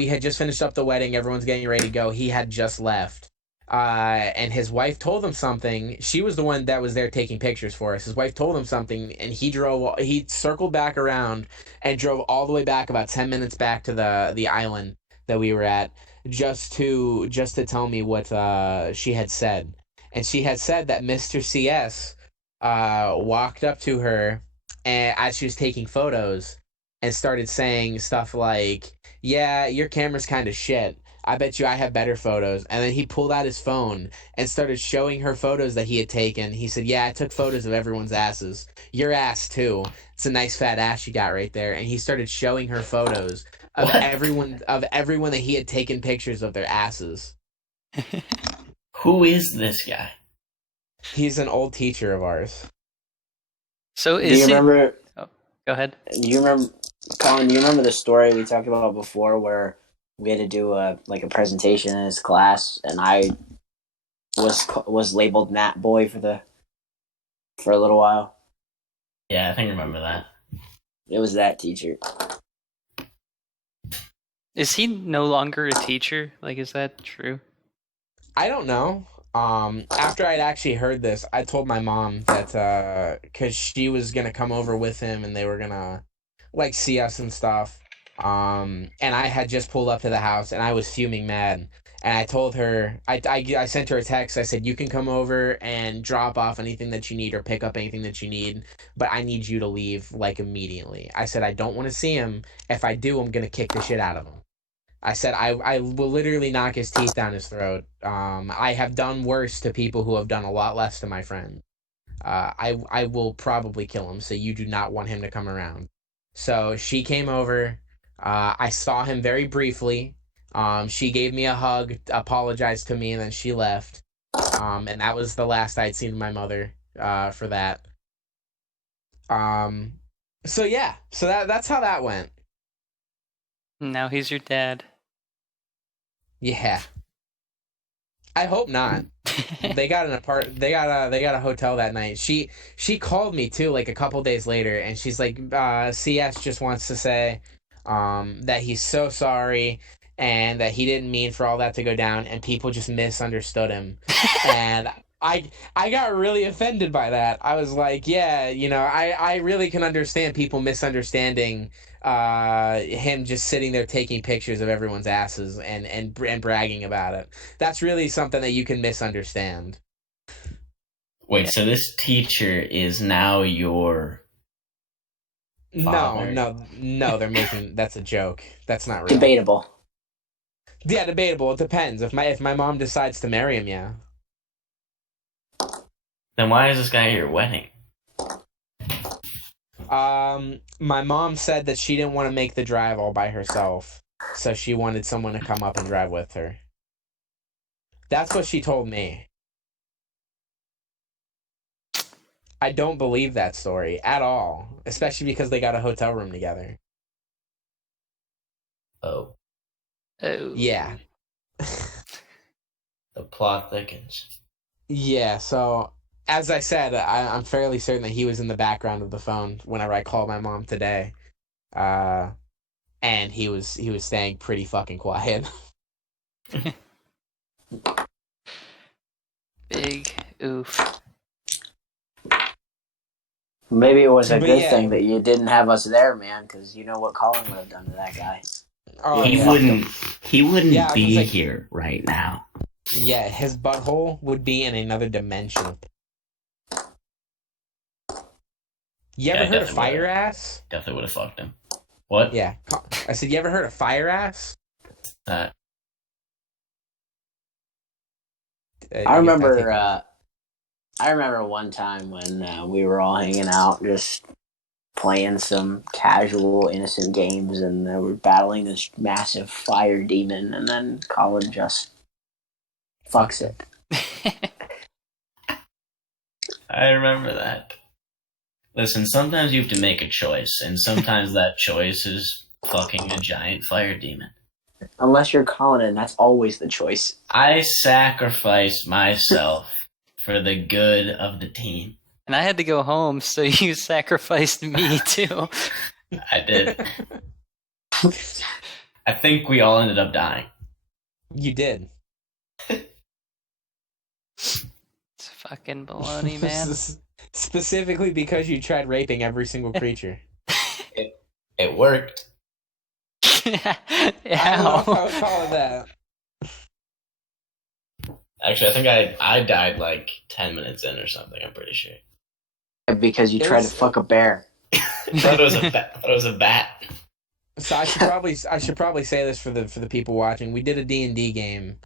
had just finished up the wedding. Everyone's getting ready to go. He had just left. And his wife told him something. She was the one that was there taking pictures for us. His wife told him something, and he circled back around and drove all the way back about 10 minutes back to the island that we were at, just to tell me what she had said. And she had said that Mr. CS walked up to her and as she was taking photos and started saying stuff like, "Yeah, your camera's kind of shit. I bet you I have better photos." And then he pulled out his phone and started showing her photos that he had taken. He said, "Yeah, I took photos of everyone's asses. Your ass too. It's a nice fat ass you got right there." And he started showing her photos of What? everyone that he had taken pictures of their asses. Who is this guy? He's an old teacher of ours. So Do you is he? remember? Oh, go ahead. Do you remember, Colin? Do you remember the story we talked about before, where we had to do a presentation in his class, and I was labeled Nat Boy for a little while? Yeah, I think I remember that. It was that teacher. Is he no longer a teacher? Like, is that true? I don't know. After I'd actually heard this, I told my mom that because she was gonna come over with him and they were gonna like see us and stuff. And I had just pulled up to the house and I was fuming mad. And I told her, I sent her a text. I said, "You can come over and drop off anything that you need or pick up anything that you need, but I need you to leave like immediately." I said, "I don't want to see him. If I do, I'm gonna kick the shit out of him." I said I will literally knock his teeth down his throat. I have done worse to people who have done a lot less to my friend. I will probably kill him. So you do not want him to come around. So she came over. I saw him very briefly. She gave me a hug, apologized to me, and then she left. And that was the last I'd seen of my mother. For that. Um, so yeah, so that's how that went. Now he's your dad. Yeah. I hope not. They got they got a hotel that night. She called me too like a couple days later and she's like CS just wants to say that he's so sorry and that he didn't mean for all that to go down and people just misunderstood him. And I got really offended by that. I was like, yeah, I really can understand people misunderstanding him just sitting there taking pictures of everyone's asses and bragging about it. That's really something that you can misunderstand. Wait, so this teacher is now your No, father? no, they're making that's a joke. That's not real. Debatable. Yeah, debatable. It depends. If my mom decides to marry him, yeah. Then why is this guy at your wedding? My mom said that she didn't want to make the drive all by herself, so she wanted someone to come up and drive with her. That's what she told me. I don't believe that story at all, especially because they got a hotel room together. Oh, Oh. Yeah. the plot thickens. Yeah, so as I said, I'm fairly certain that he was in the background of the phone whenever I called my mom today. And he was staying pretty fucking quiet. Big oof. Maybe it was a But good yeah. thing that you didn't have us there, man, because you know what Colin would have done to that guy. Oh, He yeah. wouldn't Yeah, I was be like- here right now. Yeah, his butthole would be in another dimension. You ever Yeah, I heard of definitely fire would've. ass? Definitely would have fucked him. What? Yeah. I said, you ever heard of fire ass? Uh, I remember one time when we were all hanging out, just playing some casual, innocent games, and we were battling this massive fire demon, and then Colin just fucks it. I remember that. Listen, sometimes you have to make a choice, and sometimes that choice is fucking a giant fire demon. Unless you're Colin, and that's always the choice. I sacrificed myself for the good of the team. And I had to go home, so you sacrificed me too. I did. I think we all ended up dying. You did. It's fucking baloney, man. Specifically because you tried raping every single creature. It worked. I don't know if I How? would call it that. Actually, I think I died like 10 minutes in or something, I'm pretty sure. Because you It tried was- to fuck a bear. I thought it was a bat. So I should probably say this for the people watching. We did a D&D game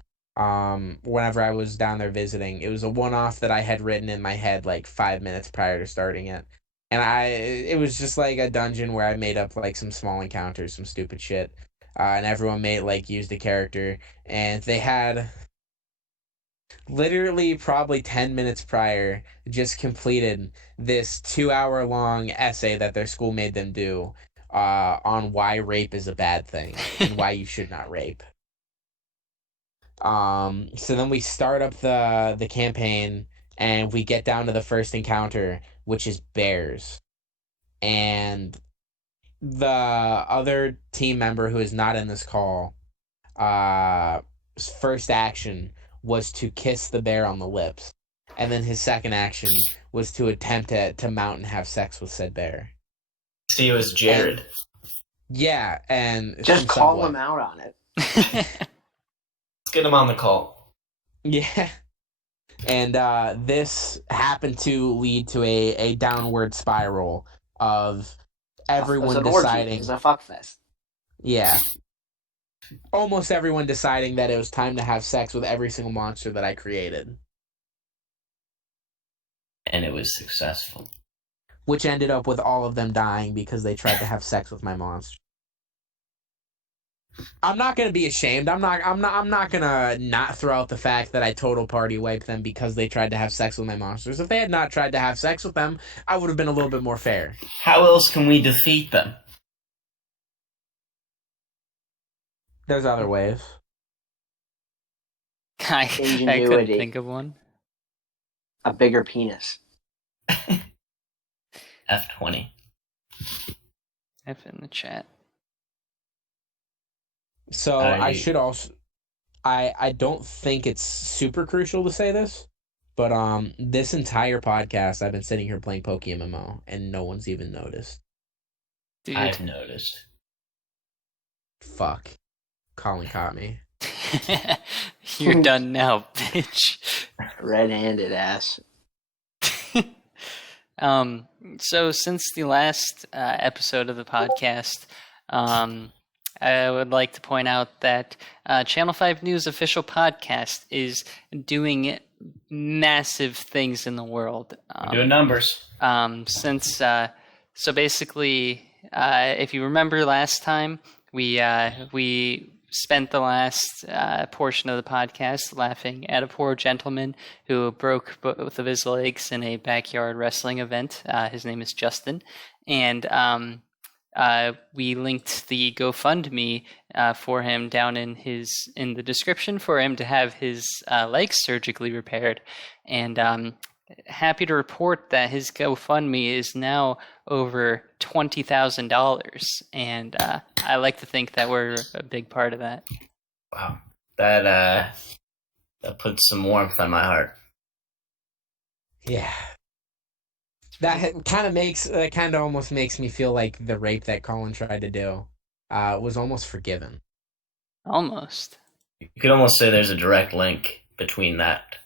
whenever I was down there visiting. It was a one-off that I had written in my head like 5 minutes prior to starting it. And it was just like a dungeon where I made up like some small encounters, some stupid shit. And everyone used a character, and they had literally probably 10 minutes prior just completed this 2-hour long essay that their school made them do on why rape is a bad thing and why you should not rape. So then we start up the campaign, and we get down to the first encounter, which is bears. And the other team member who is not in this call, first action was to kiss the bear on the lips. And then his second action was to attempt to mount and have sex with said bear. See, it was Jared. Yeah, and Just from call Subway. him out on it. Let's get him on the call. Yeah. And this happened to lead to a downward spiral of everyone deciding. It's a fuck fest. Yeah. Almost everyone deciding that it was time to have sex with every single monster that I created. And it was successful. Which ended up with all of them dying because they tried to have sex with my monster. I'm not gonna be ashamed. I'm not gonna not throw out the fact that I total party wiped them because they tried to have sex with my monsters. If they had not tried to have sex with them, I would have been a little bit more fair. How else can we defeat them? There's other ways. I couldn't Ingenuity. think of one. A bigger penis. F20. F in the chat. So I should also I don't think it's super crucial to say this, but this entire podcast I've been sitting here playing PokeMMO and no one's even noticed. Dude. I've noticed. Fuck. Colin caught me. You're done now, bitch. Red-handed ass. So since the last episode of the podcast, I would like to point out that Channel 5 News official podcast is doing massive things in the world. Doing numbers. So basically, if you remember last time, we spent the last portion of the podcast laughing at a poor gentleman who broke both of his legs in a backyard wrestling event. His name is Justin, and we linked the GoFundMe for him down in the description for him to have his legs surgically repaired. And happy to report that his GoFundMe is now over $20,000, and I like to think that we're a big part of that. Wow, that puts some warmth on my heart. Yeah. That kind of almost makes me feel like the rape that Colin tried to do was almost forgiven. Almost. You could almost say there's a direct link between that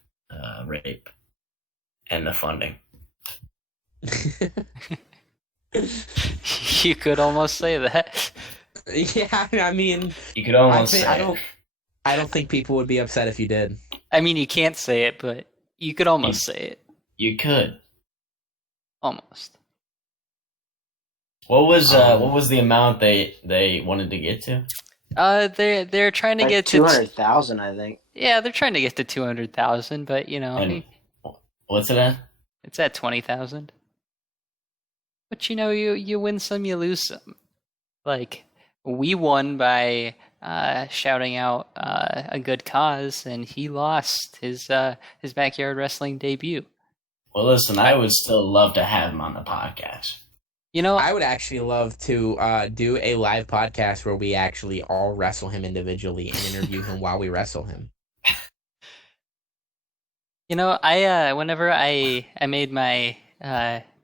rape and the funding. You could almost say that. Yeah, I mean, You could almost say I it. don't think people would be upset if you did. I mean, you can't say it, but you could almost say it. You could. Almost. What was the amount they wanted to get to? They're trying to Like get to 200,000, I think. Yeah, they're trying to get to 200,000, but And what's it at? it's at 20,000. But you win some, you lose some. Like, we won by shouting out a good cause, and he lost his backyard wrestling debut. Well, listen, I would still love to have him on the podcast. I would actually love to do a live podcast where we actually all wrestle him individually and interview him while we wrestle him. Whenever I made my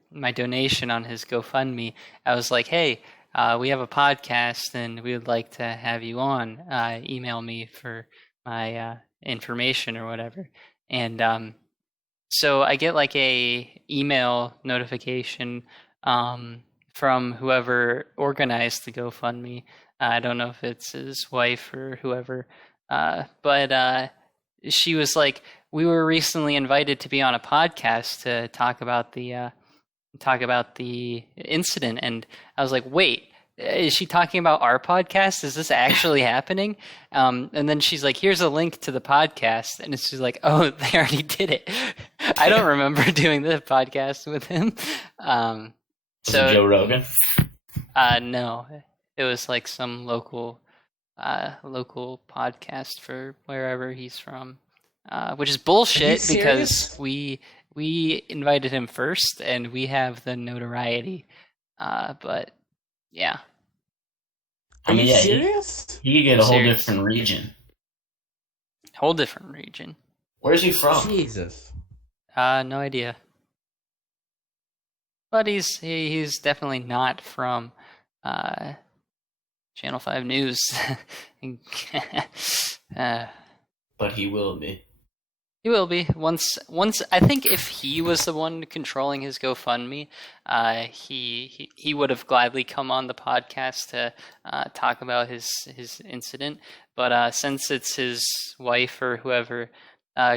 my donation on his GoFundMe, I was like, hey, we have a podcast and we would like to have you on. Email me for my information or whatever. And so I get like a email notification from whoever organized the GoFundMe. I don't know if it's his wife or whoever, but she was like, we were recently invited to be on a podcast to talk about the incident. And I was like, wait, is she talking about our podcast? Is this actually happening? And then she's like, here's a link to the podcast. And she's like, oh, they already did it. I don't remember doing the podcast with him. Was it Joe Rogan? No, it was like some local podcast for wherever he's from, which is bullshit because we invited him first and we have the notoriety. But yeah. Are you serious? He could get a whole different region. Whole different region. Where's he from? Jesus. No idea. But he's definitely not from Channel 5 News. But he will be. He will be once. I think if he was the one controlling his GoFundMe, he would have gladly come on the podcast to talk about his incident. But since it's his wife or whoever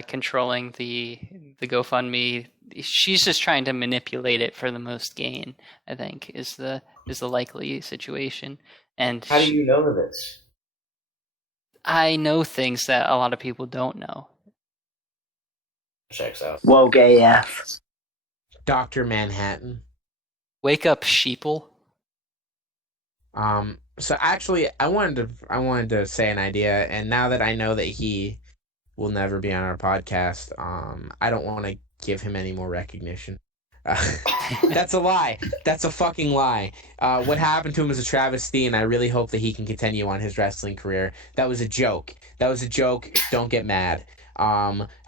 controlling the GoFundMe, she's just trying to manipulate it for the most gain. I think is the likely situation. And how do you know this? I know things that a lot of people don't know. Checks out. Woke AF. Dr. Manhattan. Wake up, sheeple. So actually, I wanted to say an idea, and now that I know that he will never be on our podcast, I don't want to give him any more recognition. That's a lie. That's a fucking lie. What happened to him is a travesty, and I really hope that he can continue on his wrestling career. That was a joke. Don't get mad.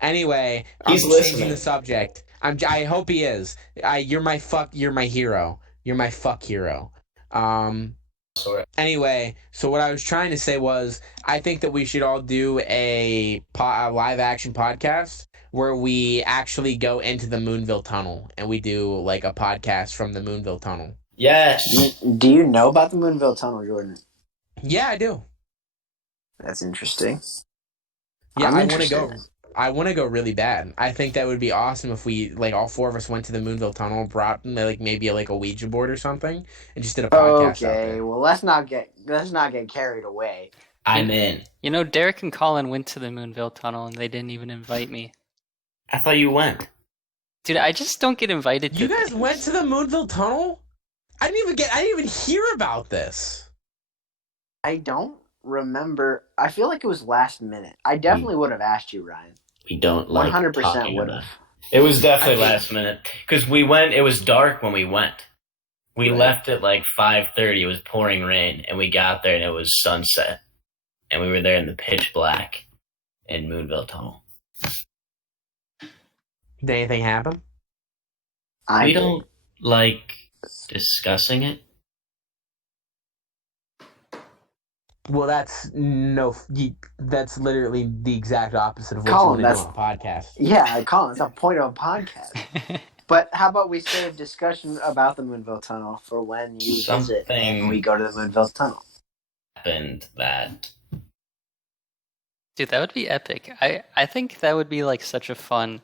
Anyway, He's I'm listening. changing the subject. I hope he is. You're my hero. You're my fuck hero. Sorry. Anyway, so what I was trying to say was, I think that we should all do a live action podcast where we actually go into the Moonville Tunnel and we do like a podcast from the Moonville Tunnel. Yes. Do you know about the Moonville Tunnel, Jordan? Yeah, I do. That's interesting. Yeah, I'm I want to interested. go. I want to go really bad. I think that would be awesome if we like all four of us went to the Moonville Tunnel, brought like maybe like a Ouija board or something, and just did a podcast out Okay, there. well let's not get carried away. I'm in. You know, Derek and Colin went to the Moonville Tunnel and they didn't even invite me. I thought you went. Dude, I just don't get invited to You guys things. went to the Moonville Tunnel? I didn't even hear about this. I don't remember. I feel like it was last minute. I definitely would have asked you, Ryan. We don't like 100% talking would about have. it. It was definitely I think- last minute because we went. It was dark when we went. We Right. left at like 5:30. It was pouring rain, and we got there and it was sunset, and we were there in the pitch black in Moonville Tunnel. Did anything happen? We don't like discussing it. Well, that's literally the exact opposite of what Colin, you want to do on a podcast. Yeah, Colin, it's a point of a podcast. But how about we save discussion about the Moonville Tunnel for when you visit and we go to the Moonville Tunnel? Happened that Dude, that would be epic. I think that would be like such a fun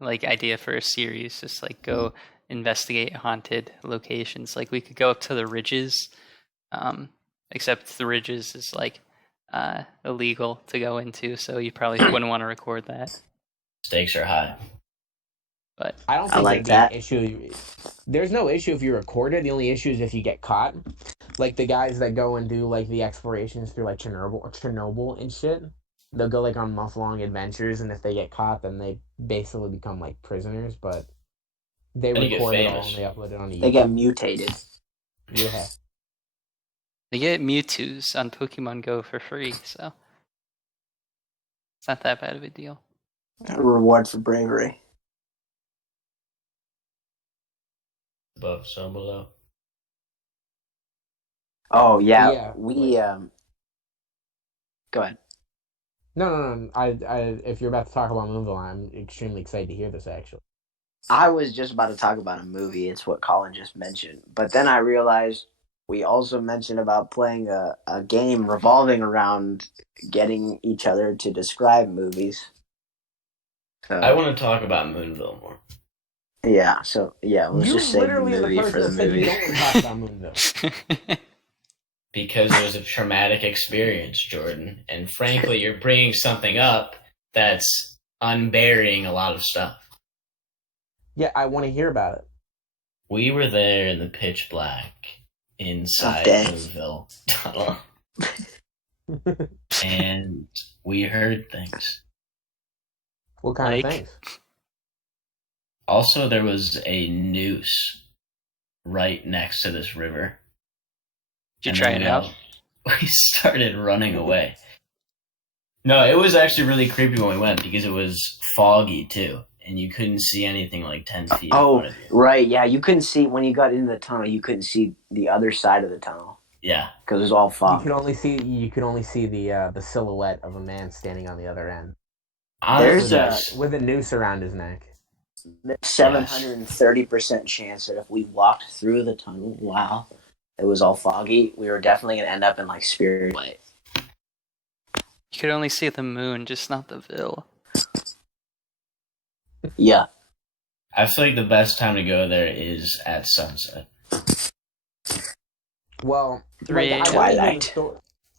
like idea for a series. Just like go investigate haunted locations. Like we could go up to the ridges, except the ridges is like illegal to go into, so you probably wouldn't want to record that. stakes are high. But I don't I think like that'd that. be an issue. There's no issue if you record it. The only issue is if you get caught. Like the guys that go and do like the explorations through like Chernobyl and shit. They'll go like on month-long adventures, and if they get caught, then they basically become like prisoners. But they Then you get record it all famous. and they upload it on YouTube. They get mutated. Yeah. they get Mewtwo's on Pokemon Go for free, so it's not that bad of a deal. A reward for bravery. Above, so below. Oh yeah, Yeah. we Go ahead. No. If you're about to talk about Moonville, I'm extremely excited to hear this. Actually, I was just about to talk about a movie. It's what Colin just mentioned. But then I realized we also mentioned about playing a game revolving around getting each other to describe movies. So, I want to talk about Moonville more. let's you just say the literally are the movie person for the that said you movie. don't want to talk about Moonville. Because it was a traumatic experience, Jordan. And frankly, you're bringing something up that's unburying a lot of stuff. Yeah, I want to hear about it. We were there in the pitch black inside Okay. Moonville Tunnel. And we heard things. What kind Like? of things? Also, there was a noose right next to this river. Did you And try then it out? We started running away. No, it was actually really creepy when we went because it was foggy too, and you couldn't see anything like 10 feet in Oh, front of you. right. Yeah, you couldn't see when you got into the tunnel. You couldn't see the other side of the tunnel Yeah. because it was all You fog. could only see the silhouette of a man standing on the other end There's Honestly, with a noose around his neck. There's 730% chance that if we walked through the tunnel while it was all foggy, we were definitely gonna end up in like Spirit Way. You could only see the moon, just not the Ville. Yeah. I feel like the best time to go there is at sunset. Well, 3 like, a.m. Twilight.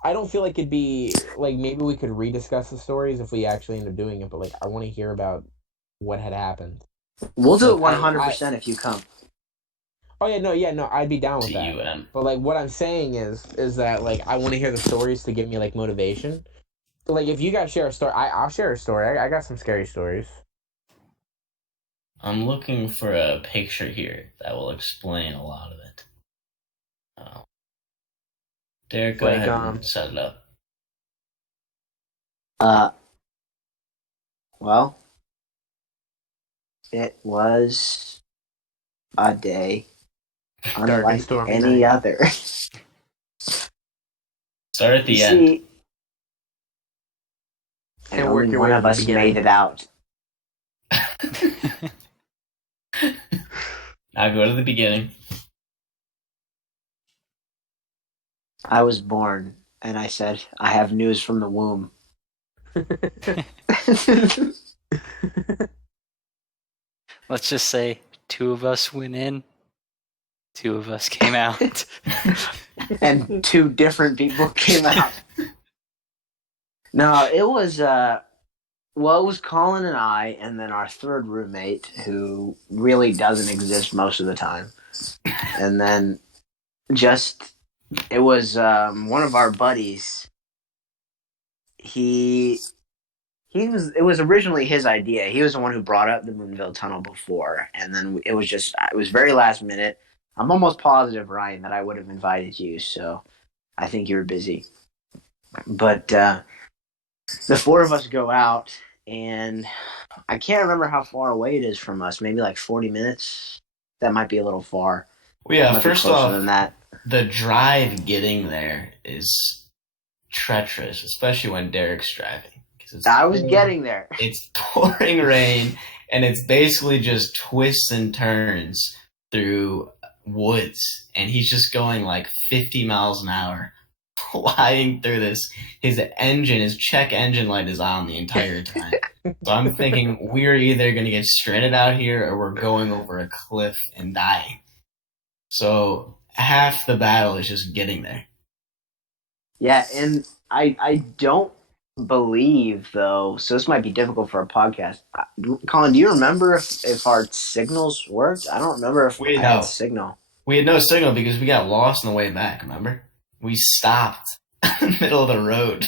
I don't feel like it'd be like maybe we could rediscuss the stories if we actually end up doing it, but like I want to hear about what had happened. We'll do it Like, 100% if you come. Oh yeah, no, I'd be down with that. TUM. But like what I'm saying is that like I want to hear the stories to give me like motivation. But, like if you guys share a story, I'll share a story. I got some scary stories. I'm looking for a picture here that will explain a lot of it. Oh. Derek, go Like, ahead and set it up. Well, it was a day and unlike stormy any night. other. Start at the You end. see, And and work only your one way of to the us beginning. made it out Now go to the beginning. I was born, and I said, I have news from the womb. Let's just say 2 of us went in, 2 of us came out. And 2 different people came out. No, it was it was Colin and I, and then our third roommate, who really doesn't exist most of the time. And then it was one of our buddies. It was originally his idea. He was the one who brought up the Moonville Tunnel before, and then it was very last minute. I'm almost positive, Ryan, that I would have invited you, so I think you were busy. But the 4 of us go out, and I can't remember how far away it is from us. Maybe like 40 minutes. That might be a little far. Well, yeah, Might be first closer off, than that. the drive getting there is treacherous, especially when Derek's driving. I was getting there. It's pouring rain, and it's basically just twists and turns through woods, and he's just going like 50 miles an hour, flying through this. His check engine light is on the entire time. So I'm thinking we're either going to get stranded out here or we're going over a cliff and dying. So half the battle is just getting there. Yeah, and I don't believe, though, so this might be difficult for a podcast. Colin, do you remember if our signals worked? I don't remember if we had signal. We had no signal because we got lost on the way back, remember? We stopped in the middle of the road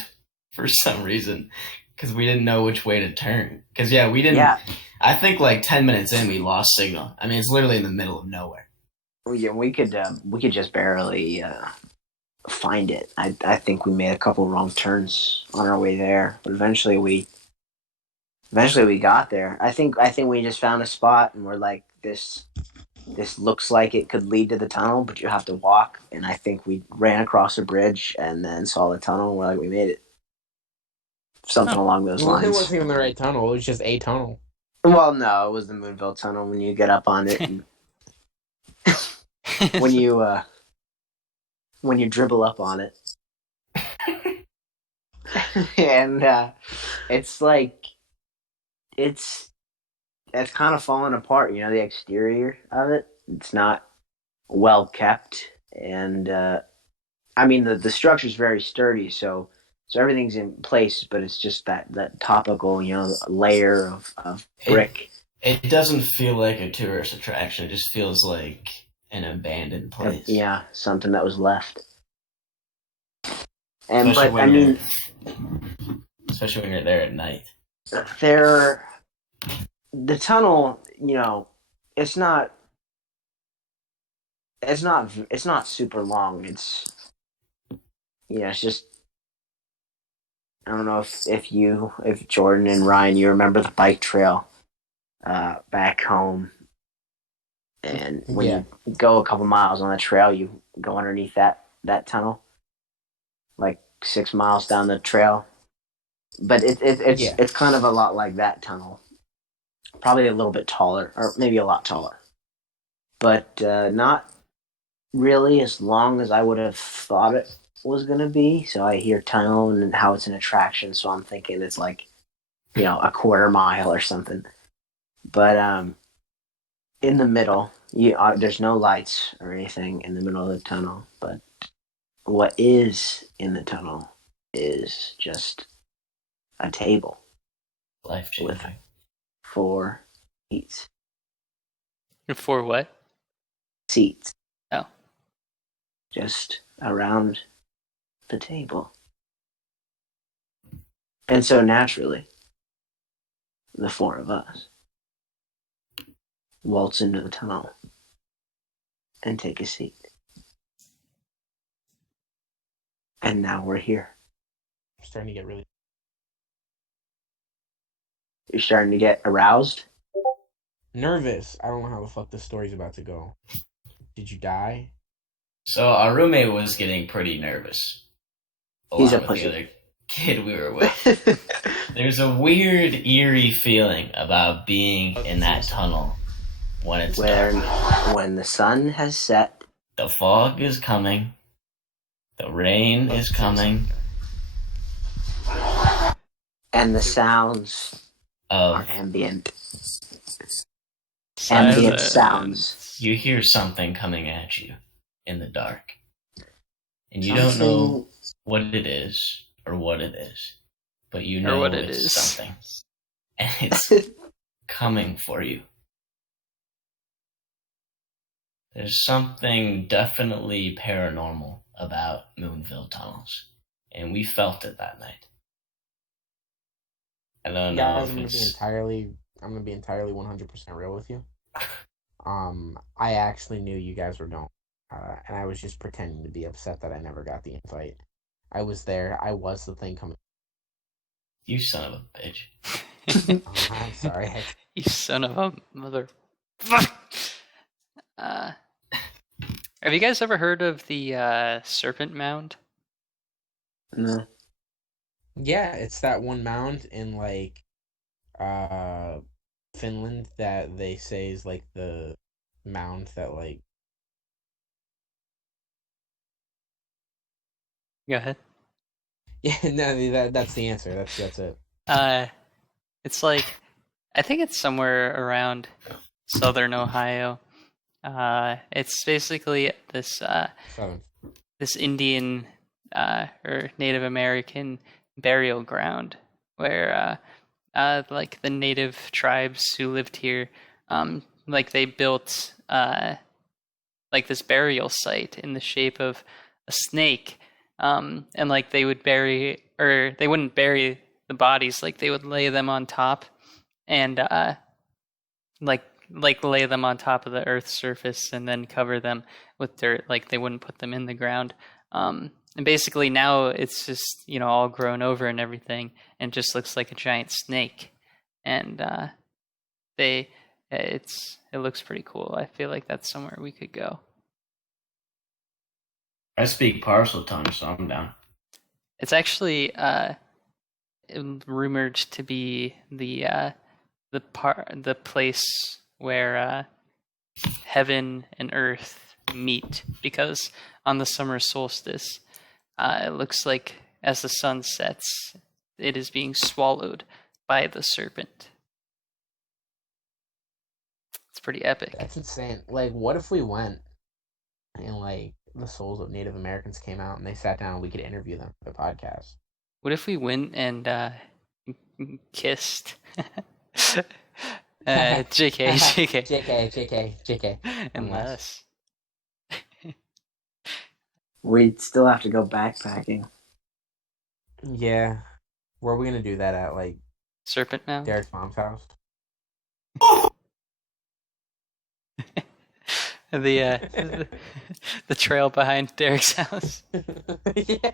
for some reason because we didn't know which way to turn. Because, yeah, we didn't. Yeah. I think like 10 minutes in, we lost signal. I mean, it's literally in the middle of nowhere. Yeah, we could just barely find it. I think we made a couple wrong turns on our way there, but eventually we got there. I think we just found a spot and we're like, this looks like it could lead to the tunnel, but you have to walk. And I think we ran across a bridge and then saw the tunnel and we're like, we made it. Something along those lines. It wasn't even the right tunnel. It was just a tunnel. Well, no, it was the Moonville Tunnel when you get up on it. And when you dribble up on it. And it's like it's kind of falling apart, the exterior of it. It's not well kept, and I mean the structure's very sturdy, so everything's in place, but it's just that topical, layer of brick. It doesn't feel like a tourist attraction. It just feels like an abandoned place. Yeah, something that was left. Especially when you're there at night. The tunnel, it's not super long. It's just, I don't know if Jordan and Ryan, you remember the bike trail back home. And when you go a couple miles on the trail, you go underneath that tunnel, like 6 miles down the trail. But it's kind of a lot like that tunnel, probably a little bit taller, or maybe a lot taller, but not really as long as I would have thought it was going to be. So I hear tunnel and how it's an attraction, so I'm thinking it's like, a quarter mile or something. But in the middle, there's no lights or anything in the middle of the tunnel, but what is in the tunnel is just a table with 4 seats. 4 what? Seats. Oh. Just around the table. And so naturally, the 4 of us waltz into the tunnel and take a seat. And now we're here. I'm starting to get really... You're starting to get aroused? nervous. I don't know how the fuck this story's about to go. Did you die? So our roommate was getting pretty nervous. He's a with pussy. the other kid we were with. They There's a weird, eerie feeling about being in that tunnel when it's dark. When the sun has set, The fog is coming. The rain is coming. and the sounds are Of ambient. Silence. Ambient sounds. you hear something coming at you in the dark, and you don't know what it is or what it is, but you know what it it's is. something, and it's coming for you. There's something definitely paranormal about Moonville tunnels, and we felt it that night. I don't know Guys, if it's I'm gonna be entirely 100% real with you. I actually knew you guys were going, and I was just pretending to be upset that I never got the invite. I was there. I was the thing coming. you son of a bitch. I'm sorry. You son of a mother. Have you guys ever heard of the Serpent Mound? No. Yeah, it's that one mound in like Finland that they say is like the mound that like Go ahead. yeah, no, that's the answer. That's it. It's like, I think it's somewhere around southern Ohio. It's basically this Southern. this Indian or Native American burial ground where like the native tribes who lived here, like they built like this burial site in the shape of a snake, and like they would bury, or they wouldn't bury the bodies, like they would lay them on top and like lay them on top of the earth's surface and then cover them with dirt, like they wouldn't put them in the ground. And basically now it's just, you know, all grown over and everything, and just looks like a giant snake. And it looks pretty cool. I feel like that's somewhere we could go. I speak partial tongue, so I'm down. It's actually rumored to be the place where heaven and earth meet, because on the summer solstice, it looks like as the sun sets, it is being swallowed by the serpent. It's pretty epic. That's insane. Like, what if we went and like the souls of Native Americans came out and they sat down and we could interview them for the podcast? What if we went and kissed? JK, JK. Unless. We'd still have to go backpacking. Yeah. Where are we gonna do that at? Like Serpent Mound? Derek's mom's house? The trail behind Derek's house. Yeah.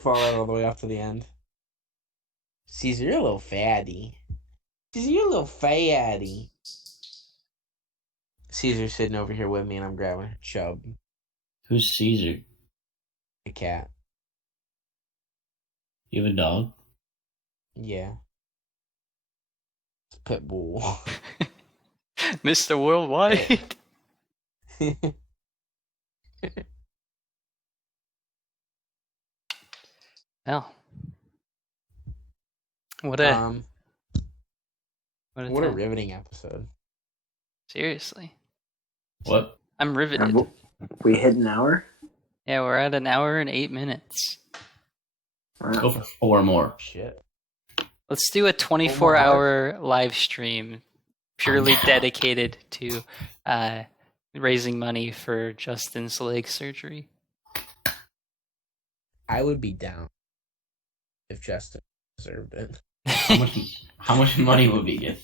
Fall out all the way off to the end. Caesar, you're a little fatty. Caesar, you're a little fatty. Caesar's sitting over here with me and I'm grabbing Chub, Who's Caesar? a cat. You have a dog? Yeah. It's a pit bull. Mr. Worldwide. Well, what a what a time. riveting episode. Seriously, What? I'm riveted. We hit an hour? Yeah, we're at an hour and 8 minutes. Go for 4 more. Shit. Let's do a 24-hour live stream purely dedicated to raising money for Justin's leg surgery. I would be down if Justin deserved it. How much money would we get?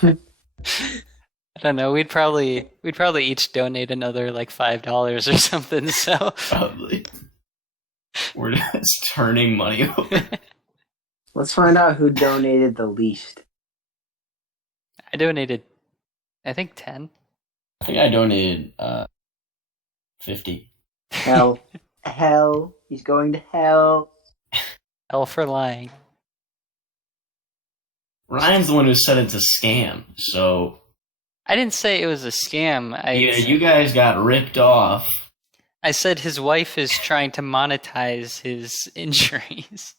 I don't know. We'd probably each donate another like $5 or something. So Probably. We're just turning money over. Let's find out who donated the least. I donated, I think 10. I think I donated 50. Hell. Hell. He's going to hell. L for lying. Ryan's the one who said it's a scam, so I didn't say it was a scam. either you guys got ripped off. I said his wife is trying to monetize his injuries.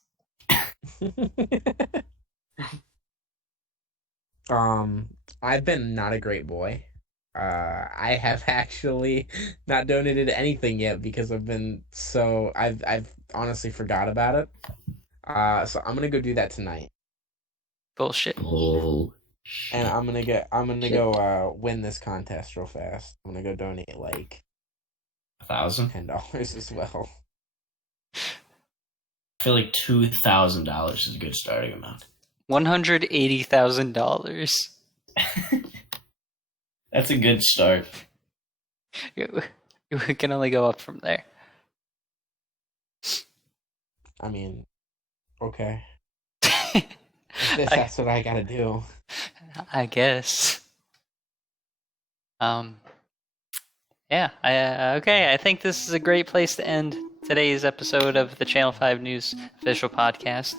I've been not a great boy. I have actually not donated anything yet because I've honestly forgot about it. So I'm gonna go do that tonight, Bullshit. Oh, and I'm gonna go win this contest real fast. I'm gonna go donate like 1,000. $10 as well. I feel like $2,000 is a good starting amount. $180,000. That's a good start. You can only go up from there. I mean, okay, if that's what I gotta do. I guess. Yeah. Okay. I think this is a great place to end today's episode of the Channel 5 News official podcast.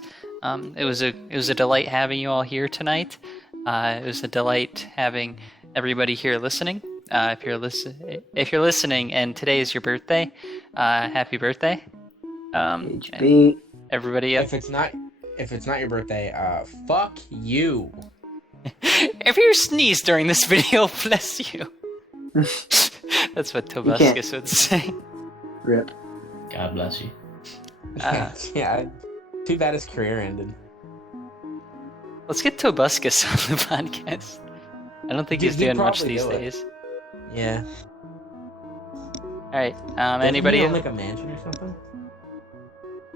It was a delight having you all here tonight. It was a delight having everybody here listening. If you're listening, and today is your birthday, happy birthday. HB. Everybody else. If it's not your birthday, fuck you. If you sneeze during this video, bless you. That's what Tobuscus would say. Rip. God bless you. Yeah. Too bad his career ended. Let's get Tobuscus on the podcast. I don't think he's He'd doing much probably these do it. days. Yeah. All right. Doesn't Anybody he own, else? like a mansion or something?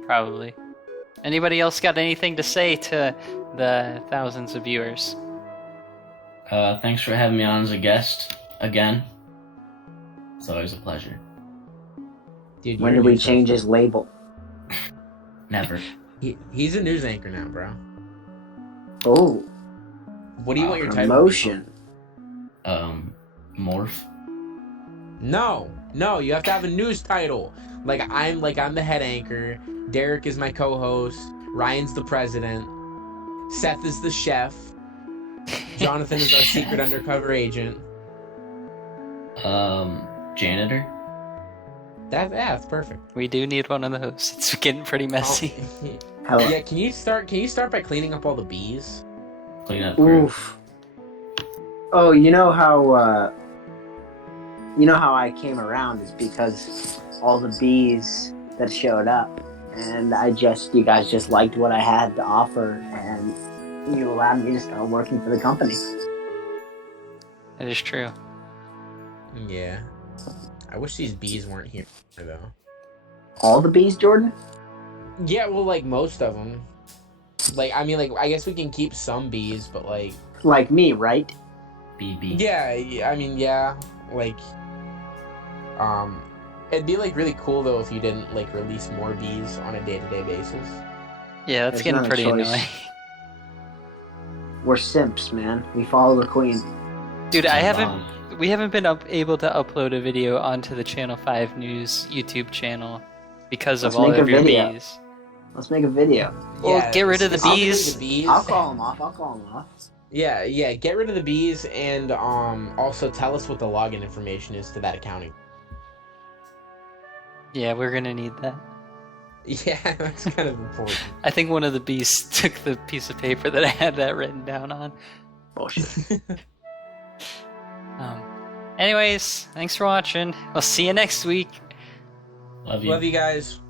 Probably. Anybody else got anything to say to the thousands of viewers? Thanks for having me on as a guest again. It's always a pleasure. Dude, When you're did a we news change host. his label? Never. He's a news anchor now, bro. Oh, What do you want your title? promotion. Morph. No, you have to have a news title. I'm the head anchor. Derek is my co-host. Ryan's the president. Seth is the chef. Jonathan is our secret undercover agent. Janitor. That's perfect. We do need one of those. It's getting pretty messy. Hell, Yeah, can you start by cleaning up all the bees? Clean up crew. oof. Oh, you know how I came around is because all the bees that showed up, and you guys just liked what I had to offer, and you allowed me to start working for the company. That is true. Yeah. I wish these bees weren't here though. All the bees, Jordan? Yeah, well, most of them. I guess we can keep some bees, but Like me, right? BB. yeah, it'd be really cool though if you didn't release more bees on a day-to-day basis. Yeah, that's There's getting not a pretty choice. annoying. We're simps, man. We follow the queen. Dude, we haven't been able to upload a video onto the Channel 5 News YouTube channel because of Let's all make of a your video. bees. Let's make a video. Well, get rid of the specifically bees. the bees. I'll call them off. Yeah, get rid of the bees and also tell us what the login information is to that accounting. Yeah, we're gonna need that. Yeah, that's kind of important. I think one of the bees took the piece of paper that I had that written down on. Bullshit. Anyways, thanks for watching. We'll see you next week. Love you. Love you guys.